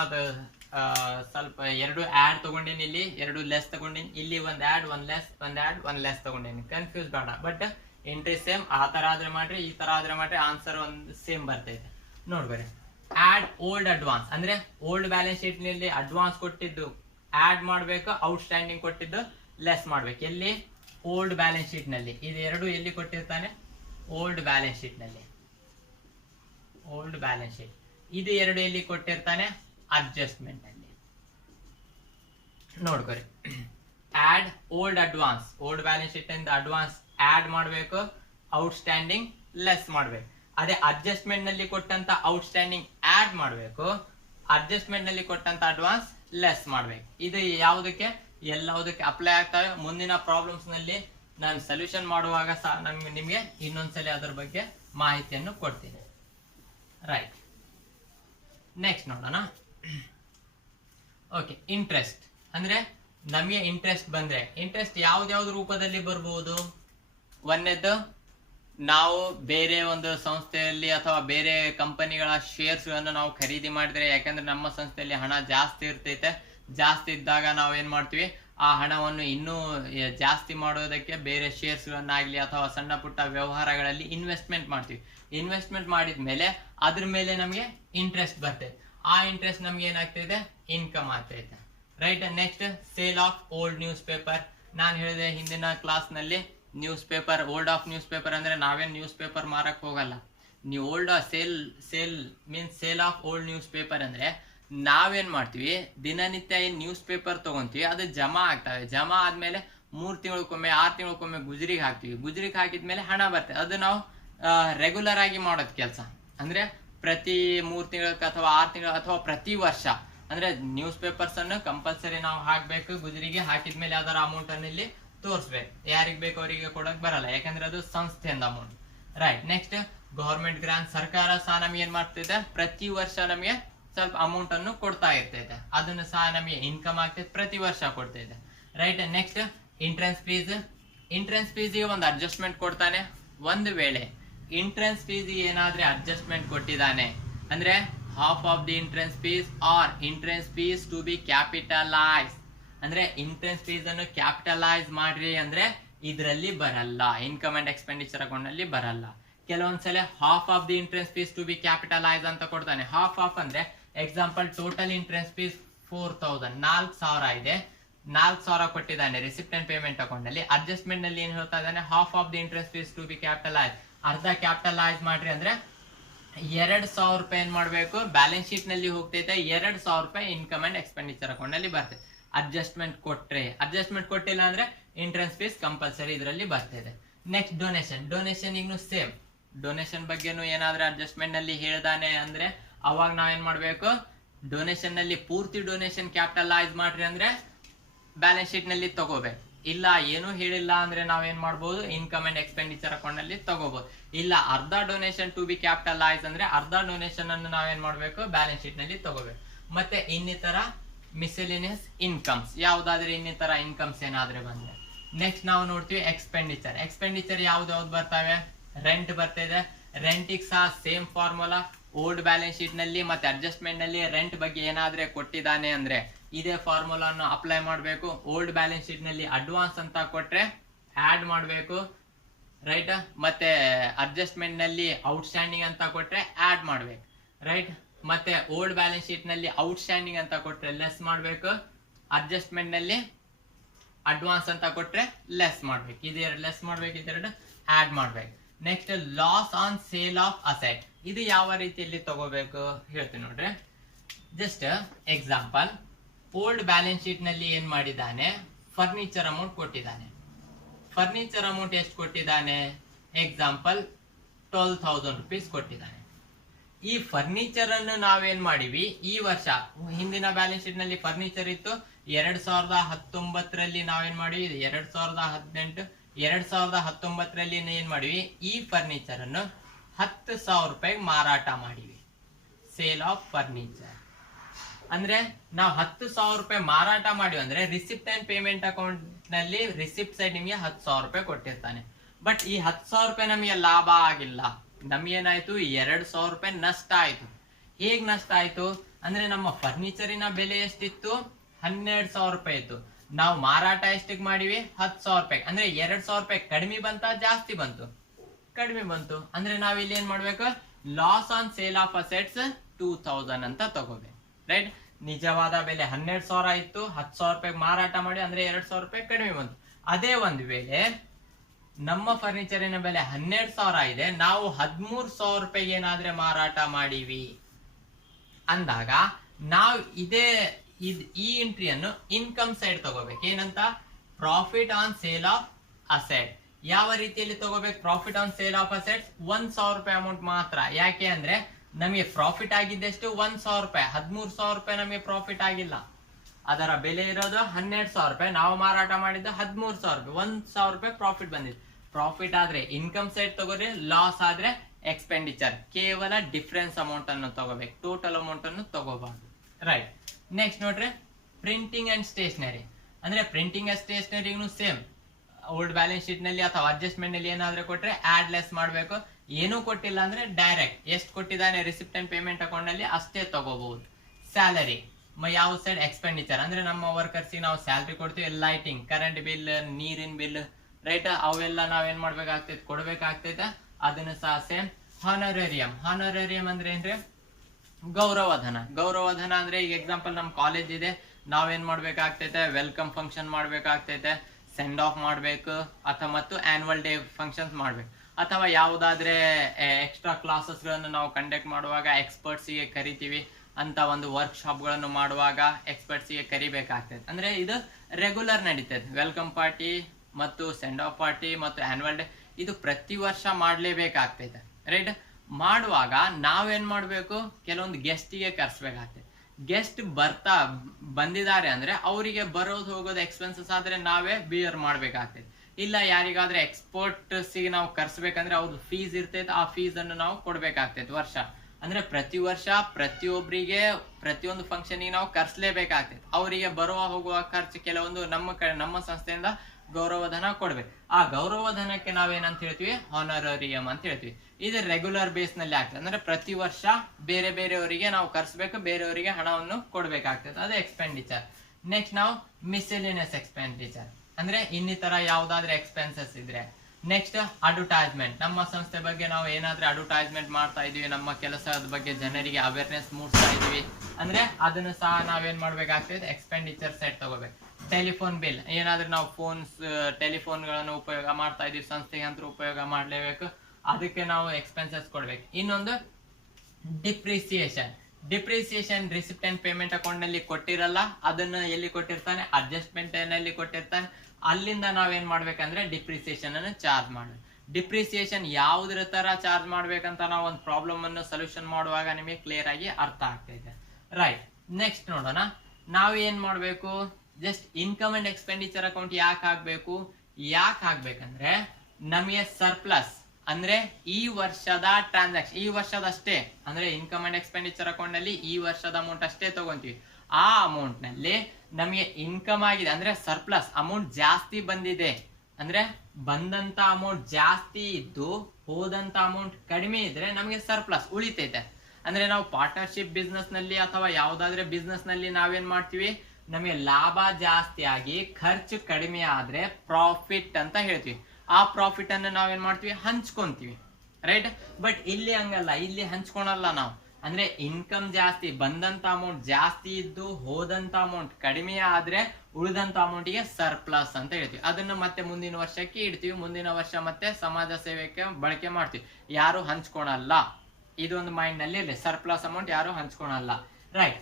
ಸ್ವಲ್ಪ ಎರಡು ಆಡ್ ತಗೊಂಡೇನಿ, ಇಲ್ಲಿ ಎರಡು ಲೆಸ್ ತಗೊಂಡೇನಿ, ಇಲ್ಲಿ ಒಂದ್ ಆಡ್ ಒಂದ್ ಲೆಸ್, ಒಂದ್ ಆಡ್ ಒಂದ್ ಲೆಸ್ ತಗೊಂಡೇನಿ. ಕನ್ಫ್ಯೂಸ್ ಬೇಡ. But entry same. ಆ ತರ ಆದ್ರೆ ಮಾಡ್ರಿ, ಈ ತರ ಆದ್ರೆ ಮಾಡ್ರಿ, ಆನ್ಸರ್ ಒಂದ್ ಸೇಮ್ ಬರ್ತೈತೆ. ನೋಡ್ಬೇರಿ. ಆಡ್ ಓಲ್ಡ್ ಅಡ್ವಾನ್ಸ್ ಅಂದ್ರೆ ಓಲ್ಡ್ ಬ್ಯಾಲೆನ್ಸ್ ಶೀಟ್ ನಲ್ಲಿ ಅಡ್ವಾನ್ಸ್ ಕೊಟ್ಟಿದ್ದು ಆಡ್ ಮಾಡ್ಬೇಕು, ಔಟ್ಸ್ಟ್ಯಾಂಡಿಂಗ್ ಕೊಟ್ಟಿದ್ದು ಲೆಸ್ ಮಾಡ್ಬೇಕು. ಎಲ್ಲಿ? ಓಲ್ಡ್ ಬ್ಯಾಲೆನ್ಸ್ ಶೀಟ್ ನಲ್ಲಿ. ಇದು ಎರಡು ಎಲ್ಲಿ ಕೊಟ್ಟಿರ್ತಾನೆ? ಓಲ್ಡ್ ಬ್ಯಾಲೆನ್ಸ್ ಶೀಟ್ ನಲ್ಲಿ. Old balance sheet. ಇದು ಎರಡು ಎಲ್ಲಿ ಕೊಟ್ಟಿರ್ತಾನೆ? ಅಡ್ಜಸ್ಟ್ಮೆಂಟ್ ಅಲ್ಲಿ. ನೋಡ್ಕೊರಿ. Add old advance. Old balance sheet ಇಂದ ಅಡ್ವಾನ್ಸ್ ಆಡ್ ಮಾಡಬೇಕು, ಔಟ್ಸ್ಟ್ಯಾಂಡಿಂಗ್ ಲೆಸ್ ಮಾಡ್ಬೇಕು. ಅದೇ ಅಡ್ಜಸ್ಟ್ಮೆಂಟ್ ನಲ್ಲಿ ಕೊಟ್ಟಂತ ಔಟ್ಸ್ಟ್ಯಾಂಡಿಂಗ್ ಆಡ್ ಮಾಡಬೇಕು, ಅಡ್ಜಸ್ಟ್ಮೆಂಟ್ ನಲ್ಲಿ ಕೊಟ್ಟಂತ ಅಡ್ವಾನ್ಸ್ ಲೆಸ್ ಮಾಡ್ಬೇಕು. ಇದು ಯಾವುದಕ್ಕೆ? ಎಲ್ಲದಕ್ಕೆ ಅಪ್ಲೈ ಆಗ್ತವೆ. ಮುಂದಿನ ಪ್ರಾಬ್ಲಮ್ಸ್ ನಲ್ಲಿ ನಾನು ಸೊಲ್ಯೂಷನ್ ಮಾಡುವಾಗ ನಿಮ್ಗೆ ಇನ್ನೊಂದ್ಸಲಿ ಅದರ ಬಗ್ಗೆ ಮಾಹಿತಿಯನ್ನು ಕೊಡ್ತೀನಿ. ರೈಟ್, ನೆಕ್ಸ್ಟ್ ನೋಡೋಣ. ಓಕೆ, ಇಂಟ್ರೆಸ್ಟ್ ಅಂದ್ರೆ ನಮಗೆ ಇಂಟ್ರೆಸ್ಟ್ ಬಂದ್ರೆ ಇಂಟ್ರೆಸ್ಟ್ ಯಾವ್ದಾವ್ದು ರೂಪದಲ್ಲಿ ಬರ್ಬೋದು? ಒಂದನೇದ್ದು, ನಾವು ಬೇರೆ ಒಂದು ಸಂಸ್ಥೆಯಲ್ಲಿ ಅಥವಾ ಬೇರೆ ಕಂಪನಿಗಳ ಶೇರ್ಸ್ ಗಳನ್ನು ನಾವು ಖರೀದಿ ಮಾಡಿದ್ರೆ, ಯಾಕಂದ್ರೆ ನಮ್ಮ ಸಂಸ್ಥೆಯಲ್ಲಿ ಹಣ ಜಾಸ್ತಿ ಇರ್ತೈತೆ. ಜಾಸ್ತಿ ಇದ್ದಾಗ ನಾವು ಏನ್ ಮಾಡ್ತೀವಿ, ಆ ಹಣವನ್ನು ಇನ್ನೂ ಜಾಸ್ತಿ ಮಾಡೋದಕ್ಕೆ ಬೇರೆ ಶೇರ್ಸ್ ಗಳನ್ನಾಗ್ಲಿ ಅಥವಾ ಸಣ್ಣ ಪುಟ್ಟ ವ್ಯವಹಾರಗಳಲ್ಲಿ ಇನ್ವೆಸ್ಟ್ಮೆಂಟ್ ಮಾಡ್ತೀವಿ. ಇನ್ವೆಸ್ಟ್ಮೆಂಟ್ ಮಾಡಿದ್ಮೇಲೆ ಅದ್ರ ಮೇಲೆ ನಮಗೆ ಇಂಟ್ರೆಸ್ಟ್ ಬರ್ತೈತೆ. ಆ ಇಂಟ್ರೆಸ್ಟ್ ನಮ್ಗೆ ಏನಾಗ್ತೈತೆ? ಇನ್ಕಮ್ ಆಗ್ತೈತೆ. Right. Next, sale of old news paper. ನಾನು ಹೇಳಿದೆ ಹಿಂದಿನ ಕ್ಲಾಸ್ ನಲ್ಲಿ, news paper, old of news paper ಅಂದ್ರೆ ನಾವೇನ್ ನ್ಯೂಸ್ ಪೇಪರ್ ಮಾರಕ್ ಹೋಗಲ್ಲ. ನೀವು old sale means sale of old news paper ಅಂದ್ರೆ ನಾವೇನ್ ಮಾಡ್ತೀವಿ, ದಿನನಿತ್ಯ ಏನ್ ನ್ಯೂಸ್ ಪೇಪರ್ ತಗೊಂತೀವಿ ಅದು ಜಮಾ ಆಗ್ತವೆ. ಜಮಾ ಆದ್ಮೇಲೆ 3 ತಿಂಗಳಕ್ಕೊಮ್ಮೆ 6 ತಿಂಗಳಕ್ಕೊಮ್ಮೆ ಗುಜರಿಗೆ ಹಾಕ್ತಿವಿ. ಗುಜರಿಗೆ ಹಾಕಿದ್ಮೇಲೆ ಹಣ ಬರ್ತದೆ. ಅದು ನಾವು ರೆಗ್ಯುಲರ್ ಆಗಿ ಮಾಡೋದ್ ಕೆಲಸ. ಅಂದ್ರೆ ಪ್ರತಿ 3 ತಿಂಗಳಕ್ಕೆ ಅಥವಾ 6 ತಿಂಗಳ ಅಥವಾ ಪ್ರತಿ ವರ್ಷ ಅಂದ್ರೆ ನ್ಯೂಸ್ ಪೇಪರ್ಸ್ ಅನ್ನು ಕಂಪಲ್ಸರಿ ನಾವು ಹಾಕ್ಬೇಕು. ಗುಜರಿಗೆ ಹಾಕಿದ್ಮೇಲೆ ಅದರ ಅಮೌಂಟ್ ಅನ್ನು ಇಲ್ಲಿ ತೋರಿಸ್ಬೇಕು. ಯಾರಿಗ್ ಬೇಕು ಅವರಿಗೆ ಕೊಡಕ್ ಬರಲ್ಲ, ಯಾಕಂದ್ರೆ ಅದು ಸಂಸ್ಥೆಯಿಂದ amount. Right. Next, government grant. ಸರ್ಕಾರ ಸಹ ನಮ್ಗೆ ಏನ್ ಮಾಡ್ತಿದೆ, ಪ್ರತಿ ವರ್ಷ ನಮಗೆ ಸ್ವಲ್ಪ ಅಮೌಂಟ್ ಅನ್ನು ಕೊಡ್ತಾ ಇರ್ತೈತೆ. ಅದನ್ನು ಸಹ ನಮಗೆ ಇನ್ಕಮ್ ಆಗ್ತೈತೆ, ಪ್ರತಿ ವರ್ಷ ಕೊಡ್ತಾ ಇದೆ. Right. Next, entrance fees. Entrance fees ಒಂದು ಅಡ್ಜಸ್ಟ್ಮೆಂಟ್ ಕೊಡ್ತಾನೆ. ಒಂದು ವೇಳೆ ಎಂಟ್ರೆನ್ಸ್ ಫೀಸ್ ಏನಾದ್ರೆ ಅಡ್ಜಸ್ಟ್ಮೆಂಟ್ ಕೊಟ್ಟಿದ್ದಾನೆ ಅಂದ್ರೆ half of the entrance fees or entrance fees to be capitalise ಅಂದ್ರೆ ಎಂಟ್ರೆನ್ಸ್ ಫೀಸ್ ಅನ್ನು ಕ್ಯಾಪಿಟಲೈಸ್ ಮಾಡ್ರಿ ಅಂದ್ರೆ ಇದರಲ್ಲಿ ಬರಲ್ಲ, ಇನ್ಕಮ್ ಅಂಡ್ ಎಕ್ಸ್ಪೆಂಡಿಚರ್ ಅಕೌಂಟ್ ನಲ್ಲಿ ಬರಲ್ಲ. ಕೆಲವೊಂದ್ಸಲ half of the entrance fees to be capitalise ಅಂತ ಕೊಡ್ತಾನೆ. ಹಾಫ್ ಅಂದ್ರೆ ಎಕ್ಸಾಂಪಲ್ ಟೋಟಲ್ ಎಂಟ್ರೆನ್ಸ್ ಫೀಸ್ 4000, 4000 ಇದೆ, 4000 ಕೊಟ್ಟಿದ್ದಾನೆ ರಿಸಿಪ್ಟ್ ಅಂಡ್ ಪೇಮೆಂಟ್ ಅಕೌಂಟ್ ನಲ್ಲಿ. ಅಡ್ಜಸ್ಟ್ಮೆಂಟ್ ನಲ್ಲಿ ಏನ್ ಹೇಳ್ತಾ ಇದ್ದಾನೆ, half of the entrance fees to be capitalise, ಅರ್ಧ ಕ್ಯಾಪಿಟಲೈಸ್ ಮಾಡ್ರಿ ಅಂದ್ರೆ 2000 ರೂಪಾಯಿ ಏನ್ ಮಾಡ್ಬೇಕು, ಬ್ಯಾಲೆನ್ಸ್ ಶೀಟ್ ನಲ್ಲಿ ಹೋಗ್ತೈತೆ. 2000 ರೂಪಾಯಿ ಇನ್ಕಮ್ ಅಂಡ್ ಎಕ್ಸ್ಪೆಂಡಿಚರ್ ಅಕೌಂಟ್ ನಲ್ಲಿ ಬರ್ತೈತೆ. ಅಡ್ಜಸ್ಟ್ಮೆಂಟ್ ಕೊಟ್ರೆ, ಅಡ್ಜಸ್ಟ್ಮೆಂಟ್ ಕೊಟ್ಟಿಲ್ಲ ಅಂದ್ರೆ ಎಂಟ್ರೆನ್ಸ್ ಫೀಸ್ ಕಂಪಲ್ಸರಿ ಇದರಲ್ಲಿ ಬರ್ತಿದೆ. Next, donation. ಡೊನೇಷನ್ ಈಗನು ಸೇಮ್. ಡೊನೇಷನ್ ಬಗ್ಗೆನು ಏನಾದ್ರೆ ಅಡ್ಜಸ್ಟ್ಮೆಂಟ್ ನಲ್ಲಿ ಹೇಳ್ದಾನೆ ಅಂದ್ರೆ ಅವಾಗ ನಾವೇನ್ ಮಾಡ್ಬೇಕು, ಡೊನೇಷನ್ ನಲ್ಲಿ ಪೂರ್ತಿ ಡೊನೇಷನ್ ಕ್ಯಾಪಿಟಲೈಸ್ ಮಾಡ್ರಿ ಅಂದ್ರೆ ಬ್ಯಾಲೆನ್ಸ್ ಶೀಟ್ ನಲ್ಲಿ ತಗೋಬೇಕು. ಇಲ್ಲ ಏನು ಹೇಳಿಲ್ಲ ಅಂದ್ರೆ ನಾವೇನ್ ಮಾಡ್ಬೋದು, ಇನ್ಕಮ್ ಅಂಡ್ ಎಕ್ಸ್ಪೆಂಡಿಚರ್ ಅಕೌಂಟ್ ನಲ್ಲಿ ತಗೋಬಹುದು. ಇಲ್ಲ ಅರ್ಧ ಡೊನೇಷನ್ ಟು ಬಿ ಕ್ಯಾಪಿಟಲೈಸ್ ಅಂದ್ರೆ ಅರ್ಧ ಡೊನೇಷನ್ ಅನ್ನು ನಾವೇನ್ ಮಾಡ್ಬೇಕು, ಬ್ಯಾಲೆನ್ಸ್ ಶೀಟ್ ನಲ್ಲಿ ತಗೋಬೇಕು. ಮತ್ತೆ ಇನ್ನಿತರ ಮಿಸೆಲಿನಿಯಸ್ ಇನ್ಕಮ್ಸ್, ಯಾವ್ದಾದ್ರೆ ಇನ್ನಿತರ ಇನ್ಕಮ್ಸ್ ಏನಾದ್ರೆ ಬಂದ್ರೆ. ನೆಕ್ಸ್ಟ್ ನಾವು ನೋಡ್ತೀವಿ ಎಕ್ಸ್ಪೆಂಡಿಚರ್. ಎಕ್ಸ್ಪೆಂಡಿಚರ್ ಯಾವ್ದು ಬರ್ತವೆ, ರೆಂಟ್ ಬರ್ತಿದೆ. ರೆಂಟಿಗೆ ಸಹ same formula. Old balance sheet ನಲ್ಲಿ ಮತ್ತೆ ಅಡ್ಜಸ್ಟ್ಮೆಂಟ್ ನಲ್ಲಿ ರೆಂಟ್ ಬಗ್ಗೆ ಏನಾದ್ರೆ ಕೊಟ್ಟಿದ್ದಾನೆ ಅಂದ್ರೆ ಇದೇ ಫಾರ್ಮುಲಾನ ಅಪ್ಲೈ ಮಾಡಬೇಕು. ಓಲ್ಡ್ ಬ್ಯಾಲೆನ್ಸ್ ಶೀಟ್ ನಲ್ಲಿ ಅಡ್ವಾನ್ಸ್ ಅಂತ ಕೊಟ್ರೆ ಆಡ್ ಮಾಡಬೇಕು, ರೈಟ್. ಮತ್ತೆ ಅಡ್ಜಸ್ಟ್ಮೆಂಟ್ ನಲ್ಲಿ ಔಟ್ಸ್ಟ್ಯಾಂಡಿಂಗ್ ಅಂತ ಕೊಟ್ರೆ ಆಡ್ ಮಾಡ್ಬೇಕು, ರೈಟ್. ಮತ್ತೆ ಓಲ್ಡ್ ಬ್ಯಾಲೆನ್ಸ್ ಶೀಟ್ ನಲ್ಲಿ ಔಟ್ಸ್ಟ್ಯಾಂಡಿಂಗ್ ಅಂತ ಕೊಟ್ರೆ ಲೆಸ್ ಮಾಡ್ಬೇಕು, ಅಡ್ಜಸ್ಟ್ಮೆಂಟ್ ನಲ್ಲಿ ಅಡ್ವಾನ್ಸ್ ಅಂತ ಕೊಟ್ರೆ ಲೆಸ್ ಮಾಡ್ಬೇಕು. ಇದೆರಡು ಲೆಸ್ ಮಾಡ್ಬೇಕು, ಇದೆರಡು ಆಡ್ ಮಾಡ್ಬೇಕು. Next loss on sale of asset, ಇದು ಯಾವ ರೀತಿಯಲ್ಲಿ ತಗೋಬೇಕು ಹೇಳ್ತೀನಿ ನೋಡ್ರಿ. Just example, old balance sheet ನಲ್ಲಿ ಏನ್ ಮಾಡಿದ್ದಾನೆ, ಫರ್ನಿಚರ್ ಅಮೌಂಟ್ ಕೊಟ್ಟಿದ್ದಾನೆ. ಫರ್ನಿಚರ್ ಅಮೌಂಟ್ ಎಷ್ಟು ಕೊಟ್ಟಿದ್ದಾನೆ, ಎಕ್ಸಾಂಪಲ್ 12,000 rupees ಕೊಟ್ಟಿದ್ದಾನೆ. ಈ ಫರ್ನಿಚರ್ ಅನ್ನು ನಾವೇನ್ ಮಾಡಿವಿ, ಈ ವರ್ಷ ಹಿಂದಿನ ಬ್ಯಾಲೆನ್ಸ್ ಶೀಟ್ ನಲ್ಲಿ ಫರ್ನಿಚರ್ ಇತ್ತು 2019ರಲ್ಲಿ ನಾವೇನ್ ಮಾಡಿವಿ, 2018 2019ರಲ್ಲಿ ಏನ್ ಮಾಡಿವಿ, ಈ ಫರ್ನಿಚರ್ ಅನ್ನು 10,000 ರೂಪಾಯಿಗೆ ಮಾರಾಟ ಮಾಡಿವಿ. ಸೇಲ್ ಆಫ್ ಫರ್ನಿಚರ್ ಅಂದ್ರೆ ನಾವು 10,000 ರೂಪಾಯಿ ಮಾರಾಟ ಮಾಡಿವಿ ಅಂದ್ರೆ ರಿಸಿಪ್ಟ್ ಅಂಡ್ ಪೇಮೆಂಟ್ ಅಕೌಂಟ್ ನಲ್ಲಿ ರಿಸಿಪ್ಟ್ ಸೈಡ್ ನಿಮಗೆ 10,000 ರೂಪಾಯಿ ಕೊಟ್ಟಿರ್ತಾನೆ. ಬಟ್ ಈ 10,000 ರೂಪಾಯಿ ನಮಗೆ ಲಾಭ ಆಗಿಲ್ಲ, ನಮ್ಗೇನಾಯ್ತು 2,000 ರೂಪಾಯಿ ನಷ್ಟ ಆಯ್ತು. ಹೇಗ್ ನಷ್ಟ ಆಯ್ತು ಅಂದ್ರೆ ನಮ್ಮ ಫರ್ನಿಚರಿನ ಬೆಲೆ ಎಷ್ಟಿತ್ತು, 12,000 ರೂಪಾಯಿ ಇತ್ತು. ನಾವು ಮಾರಾಟ ಎಷ್ಟಿಗೆ ಮಾಡಿವಿ, 10,000 ರೂಪಾಯಿ. ಅಂದ್ರೆ 2,000 ರೂಪಾಯಿ ಕಡಿಮೆ ಬಂತ, ಜಾಸ್ತಿ ಬಂತು, ಕಡಿಮೆ ಬಂತು. ಅಂದ್ರೆ ನಾವ್ ಇಲ್ಲಿ ಏನ್ ಮಾಡ್ಬೇಕು, loss on sale of assets 2,000 ಅಂತ ತಗೋಬೇಕು, ರೈಟ್. ನಿಜವಾದ ಬೆಲೆ 12,000 ಇತ್ತು, 10,000 ರೂಪಾಯಿ ಮಾರಾಟ ಮಾಡಿ ಅಂದ್ರೆ 2,000 ರೂಪಾಯಿ ಕಡಿಮೆ ಬಂತು. ಅದೇ ಒಂದು ವೇಳೆ ನಮ್ಮ ಫರ್ನಿಚರಿನ ಬೆಲೆ 12,000 ಇದೆ, ನಾವು 13,000 ರೂಪಾಯಿಗೆ ಏನಾದ್ರೆ ಮಾರಾಟ ಮಾಡಿವಿ ಅಂದಾಗ ನಾವು ಈ ಎಂಟ್ರಿಯನ್ನು ಇನ್ಕಮ್ ಸೈಡ್ ತಗೋಬೇಕು. ಏನಂತ, profit on sale of asset. ಯಾವ ರೀತಿಯಲ್ಲಿ ತಗೋಬೇಕು, profit on sale of assets 1,000 ರೂಪಾಯಿ ಅಮೌಂಟ್ ಮಾತ್ರ. ಯಾಕೆ ಅಂದ್ರೆ ನಮಗೆ ಪ್ರಾಫಿಟ್ ಆಗಿದ್ದೆಷ್ಟು 1,000 ರೂಪಾಯಿ, 13,000 ರೂಪಾಯಿ ನಮಗೆ ಪ್ರಾಫಿಟ್ ಆಗಿಲ್ಲ. ಅದರ ಬೆಲೆ ಇರೋದು 12,000 ರೂಪಾಯಿ, ನಾವು ಮಾರಾಟ ಮಾಡಿದ್ದು 13,000 ರೂಪಾಯಿ, 1,000 ರೂಪಾಯಿ ಪ್ರಾಫಿಟ್ ಬಂದಿದೆ. ಪ್ರಾಫಿಟ್ ಆದ್ರೆ ಇನ್ಕಮ್ ಸೈಡ್ ತಗೋರಿ, ಲಾಸ್ ಆದ್ರೆ ಎಕ್ಸ್ಪೆಂಡಿಚರ್. ಕೇವಲ ಡಿಫರೆನ್ಸ್ ಅಮೌಂಟ್ ಅನ್ನು ತಗೋಬೇಕು, ಟೋಟಲ್ ಅಮೌಂಟ್ ಅನ್ನು ತಗೋಬಾರ್ದು, ರೈಟ್. ನೆಕ್ಸ್ಟ್ ನೋಡ್ರಿ, ಪ್ರಿಂಟಿಂಗ್ ಅಂಡ್ ಸ್ಟೇಷನರಿ. ಅಂದ್ರೆ ಪ್ರಿಂಟಿಂಗ್ ಅಂಡ್ ಸ್ಟೇಷನರಿಗೂ ಸೇಮ್ ಓಲ್ಡ್ ಬ್ಯಾಲೆನ್ಸ್ ಶೀಟ್ ನಲ್ಲಿ ಅಥವಾ ಅಡ್ಜಸ್ಟ್ಮೆಂಟ್ ನಲ್ಲಿ ಏನಾದ್ರೆ ಕೊಟ್ರೆ ಆಡ್ ಲೆಸ್ ಮಾಡ್ಬೇಕು. ಏನೂ ಕೊಟ್ಟಿಲ್ಲ ಅಂದ್ರೆ ಡೈರೆಕ್ಟ್ ಎಷ್ಟು ಕೊಟ್ಟಿದ್ದಾನೆ ರಿಸಿಪ್ಟ್ ಅಂಡ್ ಪೇಮೆಂಟ್ ಅಕೌಂಟ್ ನಲ್ಲಿ ಅಷ್ಟೇ ತಗೋಬಹುದು. ಸ್ಯಾಲರಿ ಯಾವ ಸೈಡ್, ಎಕ್ಸ್ಪೆಂಡಿಚರ್. ಅಂದ್ರೆ ನಮ್ಮ ವರ್ಕರ್ಸ್ ನಾವು ಸ್ಯಾಲರಿ ಕೊಡ್ತೀವಿ, ಲೈಟಿಂಗ್, ಕರೆಂಟ್ ಬಿಲ್, ನೀರಿನ ಬಿಲ್, ರೈಟ್, ಅವೆಲ್ಲ ನಾವೇನ್ ಮಾಡ್ಬೇಕಾಗ್ತೈತೆ, ಕೊಡ್ಬೇಕಾಗ್ತೈತೆ. ಅದನ್ನ ಸಹ ಸೇಮ್. ಹಾನರೇರಿಯಂ. ಹಾನರೇರಿಯಂ ಅಂದ್ರೆ ಏನ್ರಿ, ಗೌರವಧನ. ಗೌರವಧನ ಅಂದ್ರೆ ಈಗ ಎಕ್ಸಾಂಪಲ್ ನಮ್ ಕಾಲೇಜ್ ಇದೆ, ನಾವೇನ್ ಮಾಡ್ಬೇಕಾಗ್ತೈತೆ, ವೆಲ್ಕಮ್ ಫಂಕ್ಷನ್ ಮಾಡ್ಬೇಕಾಗ್ತೈತೆ, ಸೆಂಡ್ ಆಫ್ ಮಾಡ್ಬೇಕು, ಅಥವಾ ಮತ್ತು ಆನ್ಯುವಲ್ ಡೇ ಫಂಕ್ಷನ್ಸ್ ಮಾಡ್ಬೇಕು. ಅಥವಾ ಯಾವುದಾದ್ರೆ ಎಕ್ಸ್ಟ್ರಾ ಕ್ಲಾಸಸ್ ಗಳನ್ನು ನಾವು ಕಂಡಕ್ಟ್ ಮಾಡುವಾಗ ಎಕ್ಸ್ಪರ್ಟ್ಸ್ ಗೆ ಕರಿತೀವಿ ಅಂತ ಒಂದು ವರ್ಕ್ ಶಾಪ್ ಗಳನ್ನು ಮಾಡುವಾಗ ಎಕ್ಸ್ಪರ್ಟ್ಸ್ ಗೆ ಕರಿಬೇಕಾಗ್ತದೆ. ಅಂದ್ರೆ ಇದು ರೆಗ್ಯುಲರ್ ನಡೀತದೆ. ವೆಲ್ಕಮ್ ಪಾರ್ಟಿ ಮತ್ತು ಸೆಂಡ್ ಆಫ್ ಪಾರ್ಟಿ ಮತ್ತು ಆನ್ಯುವಲ್ ಡೇ ಇದು ಪ್ರತಿ ವರ್ಷ ಮಾಡ್ಲೇಬೇಕಾಗ್ತೈತೆ, ರೈಟ್. ಮಾಡುವಾಗ ನಾವೇನ್ ಮಾಡ್ಬೇಕು, ಕೆಲವೊಂದು ಗೆಸ್ಟಿಗೆ ಕರ್ಸ್ಬೇಕಾಗ್ತದೆ. ಗೆಸ್ಟ್ ಬಂದಿದ್ದಾರೆ ಅಂದ್ರೆ ಅವರಿಗೆ ಬರೋದು ಹೋಗೋದು ಎಕ್ಸ್ಪೆನ್ಸಸ್ ಆದ್ರೆ ನಾವೇ ಬಿಯರ್ ಮಾಡ್ಬೇಕಾಗ್ತದೆ. ಇಲ್ಲ ಯಾರಿಗಾದ್ರೆ ಎಕ್ಸ್ಪರ್ಟ್ಸ್ ಗೆ ನಾವು ಕರ್ಸ್ಬೇಕಂದ್ರೆ ಅವ್ರದ್ದು ಫೀಸ್ ಇರ್ತೈತೆ, ಆ ಫೀಸ್ ಅನ್ನು ನಾವು ಕೊಡ್ಬೇಕಾಗ್ತೈತೆ ವರ್ಷ. ಅಂದ್ರೆ ಪ್ರತಿ ವರ್ಷ ಪ್ರತಿಯೊಬ್ಬರಿಗೆ ಪ್ರತಿಯೊಂದು ಫಂಕ್ಷನ್ ನಾವು ಕರ್ಸ್ಲೇಬೇಕಾಗ್ತೈತೆ. ಅವರಿಗೆ ಬರುವ ಹೋಗುವ ಖರ್ಚು ಕೆಲವೊಂದು ನಮ್ಮ ಸಂಸ್ಥೆಯಿಂದ ಗೌರವಧನ ಕೊಡ್ಬೇಕು. ಆ ಗೌರವಧನಕ್ಕೆ ನಾವೇನಂತ ಹೇಳ್ತೀವಿ, ಹಾನರೇರಿಯಂ ಅಂತ ಹೇಳ್ತೀವಿ. ಇದು ರೆಗ್ಯುಲರ್ ಬೇಸ್ ನಲ್ಲಿ ಆಗ್ತದೆ. ಅಂದ್ರೆ ಪ್ರತಿ ವರ್ಷ ಬೇರೆ ಬೇರೆಯವರಿಗೆ ನಾವು ಕರ್ಸ್ಬೇಕು, ಬೇರೆಯವರಿಗೆ ಹಣವನ್ನು ಕೊಡ್ಬೇಕಾಗ್ತದೆ, ಅದು ಎಕ್ಸ್ಪೆಂಡಿಚರ್. ನೆಕ್ಸ್ಟ್ ನಾವು ಮಿಸ್ಸೆಲೇನಿಯಸ್ ಎಕ್ಸ್ಪೆಂಡಿಚರ್ ಅಂದ್ರೆ ಇನ್ನಿತರ ಯಾವ್ದಾದ್ರೆ ಎಕ್ಸ್ಪೆನ್ಸಸ್ ಇದ್ರೆ. Next advertisement. ನಮ್ಮ ಸಂಸ್ಥೆ ಬಗ್ಗೆ ನಾವು ಏನಾದ್ರೂ ಅಡ್ವರ್ಟೈಸ್ಮೆಂಟ್ ಮಾಡ್ತಾ ಇದೀವಿ, ನಮ್ಮ ಕೆಲಸದ ಬಗ್ಗೆ ಜನರಿಗೆ ಅವೇರ್ನೆಸ್ ಮೂಡಿಸ್ತಾ ಇದೀವಿ ಅಂದ್ರೆ ಅದನ್ನು ಸಹ ನಾವೇನ್ ಮಾಡ್ಬೇಕಾಗ್ತದೆ, ಎಕ್ಸ್ಪೆಂಡಿಚರ್ ಸೈಡ್ ತಗೋಬೇಕು. ಟೆಲಿಫೋನ್ ಬಿಲ್, ಏನಾದ್ರೂ ನಾವು ಟೆಲಿಫೋನ್ ಗಳನ್ನು ಉಪಯೋಗ ಮಾಡ್ತಾ ಇದೀವಿ, ಸಂಸ್ಥೆಗೆ ಅಂತ ಉಪಯೋಗ ಮಾಡ್ಲೇಬೇಕು, ಅದಕ್ಕೆ ನಾವು ಎಕ್ಸ್ಪೆನ್ಸಸ್ ಕೊಡ್ಬೇಕು. ಇನ್ನೊಂದು depreciation. Depreciation receipt and payment account ನಲ್ಲಿ ಕೊಟ್ಟಿರಲ್ಲ, ಅದನ್ನ ಎಲ್ಲಿ ಕೊಟ್ಟಿರ್ತಾನೆ, ಅಡ್ಜಸ್ಟ್ಮೆಂಟ್ ನಲ್ಲಿ ಕೊಟ್ಟಿರ್ತಾನೆ. ಅಲ್ಲಿಂದ ನಾವೇನ್ ಮಾಡ್ಬೇಕಂದ್ರೆ ಡಿಪ್ರಿಸಿಯೇಷನ್ ಅನ್ನು ಚಾರ್ಜ್ ಮಾಡ್ಬೇಕು. ಡಿಪ್ರಿಸಿಯೇಷನ್ ಯಾವುದ್ರ ತರ ಚಾರ್ಜ್ ಮಾಡ್ಬೇಕಂತ ನಾವು ಒಂದು ಪ್ರಾಬ್ಲಮ್ ಅನ್ನು ಸೊಲ್ಯೂಷನ್ ಮಾಡುವಾಗ ನಿಮಗೆ ಕ್ಲಿಯರ್ ಆಗಿ ಅರ್ಥ ಆಗ್ತೈತೆ, ರೈಟ್. ನೆಕ್ಸ್ಟ್ ನೋಡೋಣ, ನಾವ್ ಏನ್ ಮಾಡ್ಬೇಕು, just income and expenditure account ಯಾಕೆ ಹಾಕ್ಬೇಕಂದ್ರೆ ನಮಗೆ ಸರ್ಪ್ಲಸ್ ಅಂದ್ರೆ ಈ ವರ್ಷದ ಟ್ರಾನ್ಸಾಕ್ಷನ್, ಈ ವರ್ಷದಷ್ಟೇ, ಅಂದ್ರೆ ಇನ್ಕಮ್ ಅಂಡ್ ಎಕ್ಸ್ಪೆಂಡಿಚರ್ ಅಕೌಂಟ್ ನಲ್ಲಿ ಈ ವರ್ಷದ ಅಮೌಂಟ್ ಅಷ್ಟೇ ತಗೊಂತೀವಿ. ಆ ಅಮೌಂಟ್ ನಲ್ಲಿ ನಮಗೆ ಇನ್ಕಮ್ ಆಗಿದೆ ಅಂದ್ರೆ ಸರ್ಪ್ಲಸ್ ಅಮೌಂಟ್ ಜಾಸ್ತಿ ಬಂದಿದೆ, ಅಂದ್ರೆ ಬಂದಂತ ಅಮೌಂಟ್ ಜಾಸ್ತಿ ಇದ್ದು ಹೋದಂತ ಅಮೌಂಟ್ ಕಡಿಮೆ ಇದ್ರೆ ನಮಗೆ ಸರ್ಪ್ಲಸ್ ಉಳಿತೈತೆ. ಅಂದ್ರೆ ನಾವು ಪಾರ್ಟ್ನರ್ಶಿಪ್ ಬಿಸ್ನೆಸ್ ನಲ್ಲಿ ಅಥವಾ ಯಾವ್ದಾದ್ರೆ ಬಿಸ್ನೆಸ್ ನಲ್ಲಿ ನಾವೇನ್ ಮಾಡ್ತೀವಿ, ನಮಗೆ ಲಾಭ ಜಾಸ್ತಿ ಆಗಿ ಖರ್ಚು ಕಡಿಮೆ ಆದ್ರೆ ಪ್ರಾಫಿಟ್ ಅಂತ ಹೇಳ್ತೀವಿ. ಆ ಪ್ರಾಫಿಟ್ ಅನ್ನು ನಾವೇನ್ ಮಾಡ್ತೀವಿ, ಹಂಚ್ಕೊಂತೀವಿ, ರೈಟ್. ಬಟ್ ಇಲ್ಲಿ ಹಂಗಲ್ಲ, ಇಲ್ಲಿ ಹಂಚ್ಕೊಳಲ್ಲ ನಾವು. ಅಂದ್ರೆ ಇನ್ಕಮ್ ಜಾಸ್ತಿ, ಬಂದಂತ ಅಮೌಂಟ್ ಜಾಸ್ತಿ ಇದ್ದು ಹೋದಂತ ಅಮೌಂಟ್ ಕಡಿಮೆ ಆದ್ರೆ ಉಳಿದಂತ ಅಮೌಂಟಿಗೆ ಸರ್ಪ್ಲಸ್ ಅಂತ ಹೇಳ್ತೀವಿ. ಅದನ್ನ ಮತ್ತೆ ಮುಂದಿನ ವರ್ಷಕ್ಕೆ ಇಡ್ತೀವಿ, ಮುಂದಿನ ವರ್ಷ ಮತ್ತೆ ಸಮಾಜ ಸೇವೆಗೆ ಬಳಕೆ ಮಾಡ್ತೀವಿ. ಯಾರು ಹಂಚ್ಕೊಳಲ್ಲ, ಇದೊಂದು ಮೈಂಡ್ ನಲ್ಲಿ ಇರಲಿ. ಸರ್ಪ್ಲಸ್ ಅಮೌಂಟ್ ಯಾರು ಹಂಚ್ಕೊಳಲ್ಲ, ರೈಟ್.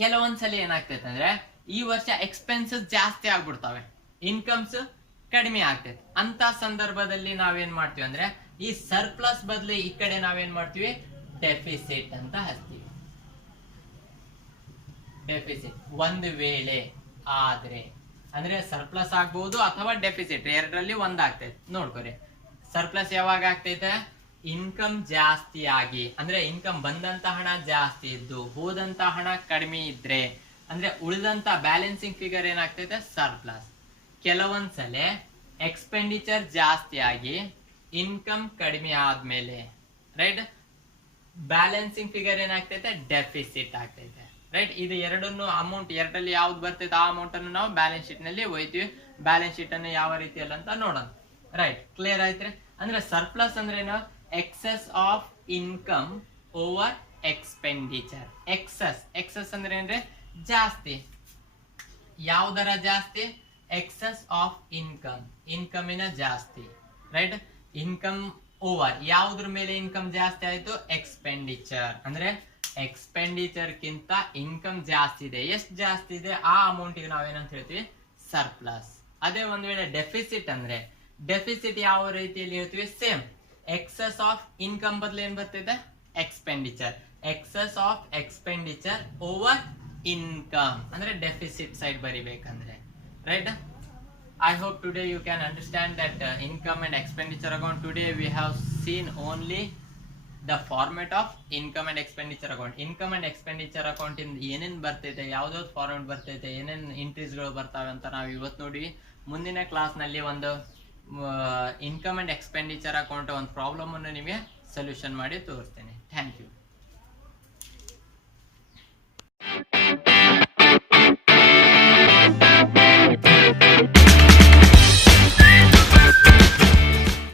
ಕೆಲವೊಂದ್ಸಲ ಏನಾಗ್ತೈತೆ ಅಂದ್ರೆ ಈ ವರ್ಷ ಎಕ್ಸ್ಪೆನ್ಸಸ್ ಜಾಸ್ತಿ ಆಗ್ಬಿಡ್ತಾವೆ, ಇನ್ಕಮ್ಸ್ ಕಡಿಮೆ ಆಗ್ತೈತೆ. ಅಂತ ಸಂದರ್ಭದಲ್ಲಿ ನಾವೇನ್ ಮಾಡ್ತೀವಿ ಅಂದ್ರೆ ಈ ಸರ್ಪ್ಲಸ್ ಬದಲು ಈ ಕಡೆ ನಾವೇನ್ ಮಾಡ್ತೀವಿ, ಡೆಫಿಸಿಟ್ ಅಂತ ಹಚ್ತೀವಿ. ಡೆಫಿಸಿಟ್ ಒಂದು ವೇಳೆ ಆದ್ರೆ, ಅಂದ್ರೆ ಸರ್ಪ್ಲಸ್ ಆಗ್ಬಹುದು ಅಥವಾ ಡೆಫಿಸಿಟ್, ಎರಡರಲ್ಲಿ ಒಂದಾಗ್ತೈತೆ. ನೋಡ್ಕೊರಿ, ಸರ್ಪ್ಲಸ್ ಯಾವಾಗ ಆಗ್ತೈತೆ, ಇನ್ಕಮ್ ಜಾಸ್ತಿ ಆಗಿ, ಅಂದ್ರೆ ಇನ್ಕಮ್ ಬಂದಂತ ಹಣ ಜಾಸ್ತಿ ಇದ್ದು ಹೋದಂತ ಹಣ ಕಡಿಮೆ ಇದ್ರೆ, ಅಂದ್ರೆ ಉಳಿದಂತ ಬ್ಯಾಲೆನ್ಸಿಂಗ್ ಫಿಗರ್ ಏನಾಗ್ತೈತೆ, ಸರ್ಪ್ಲಸ್. ಕೆಲವೊಂದ್ಸಲ ಎಕ್ಸ್ಪೆಂಡಿಚರ್ ಜಾಸ್ತಿ ಆಗಿ ಇನ್ಕಮ್ ಕಡಿಮೆ ಆದ್ಮೇಲೆ, ರೈಟ್, ಬ್ಯಾಲೆನ್ಸಿಂಗ್ ಫಿಗರ್ ಏನಾಗ್ತೈತೆ, ಡೆಫಿಸಿಟ್ ಆಗ್ತೈತೆ, ರೈಟ್. ಇದು ಎರಡನ್ನು ಅಮೌಂಟ್ ಎರಡರಲ್ಲಿ ಯಾವ್ದು ಬರ್ತೈತೆ ಆ ಅಮೌಂಟ್ ಅನ್ನು ನಾವು ಬ್ಯಾಲೆನ್ಸ್ ಶೀಟ್ ನಲ್ಲಿ ಒಯ್ತೀವಿ. ಬ್ಯಾಲೆನ್ಸ್ ಶೀಟ್ ಅನ್ನು ಯಾವ ರೀತಿಯಲ್ಲಿ ಅಂತ ನೋಡೋಣ, ರೈಟ್. ಕ್ಲಿಯರ್ ಆಯ್ತ್ರಿ? ಅಂದ್ರೆ ಸರ್ಪ್ಲಸ್ ಅಂದ್ರೆ ಏನು, excess of income over expenditure. Excess ಅಂದ್ರೆ ಏನ್ರಿ, ಜಾಸ್ತಿ. ಯಾವ್ದರ ಜಾಸ್ತಿ, ಎಕ್ಸೆಸ್ ಆಫ್ ಇನ್ಕಮ್, ಇನ್ಕಮಿನ ಜಾಸ್ತಿ, ರೈಟ್. ಇನ್ಕಮ್ ಓವರ್, ಯಾವ್ದ್ರ ಮೇಲೆ ಇನ್ಕಮ್ ಜಾಸ್ತಿ ಆಯ್ತು, ಎಕ್ಸ್ಪೆಂಡಿಚರ್. ಅಂದ್ರೆ ಎಕ್ಸ್ಪೆಂಡಿಚರ್ ಕಿಂತ ಇನ್ಕಮ್ ಜಾಸ್ತಿ ಇದೆ, ಎಷ್ಟು ಜಾಸ್ತಿ ಇದೆ ಆ ಅಮೌಂಟಿಗೆ ನಾವೇನಂತ ಹೇಳ್ತೀವಿ, ಸರ್ಪ್ಲಸ್. ಅದೇ ಒಂದ್ ವೇಳೆ ಡೆಫಿಸಿಟ್ ಅಂದ್ರೆ, ಡೆಫಿಸಿಟ್ ಯಾವ ರೀತಿಯಲ್ಲಿ ಹೇಳ್ತೀವಿ, ಸೇಮ್ ಎಕ್ಸೆಸ್ ಆಫ್ ಇನ್ಕಮ್ ಬದಲು ಏನ್ ಬರ್ತಿದೆ, expenditure. Excess of expenditure over income ಅಂದ್ರೆ ಡೆಫಿಸಿಟ್ ಸೈಡ್ ಬರಿಬೇಕಂದ್ರೆ, right. I hope today you can understand that income and expenditure account. Today we have seen only the format of income and expenditure account. Income and expenditure account in ಏನೇನ್ ಬರ್ತೈತೆ, ಯಾವ್ದಾವ್ದು format ಬರ್ತೈತೆ, ಏನೇನ್ entries ಗಳು ಬರ್ತಾವೆ ಅಂತ ನಾವು ಇವತ್ತು ನೋಡಿ. ಮುಂದಿನ ಕ್ಲಾಸ್ ನಲ್ಲಿ ಒಂದು ಇನ್ಕಮ್ ಅಂಡ್ ಎಕ್ಸ್ಪೆಂಡಿಚರ್ ಅಕೌಂಟ್ ಒಂದು ಪ್ರಾಬ್ಲಮ್ ಅನ್ನು ನಿಮಗೆ ಸೊಲ್ಯೂಷನ್ ಮಾಡಿ ತೋರಿಸ್ತೇನೆ. Thank you.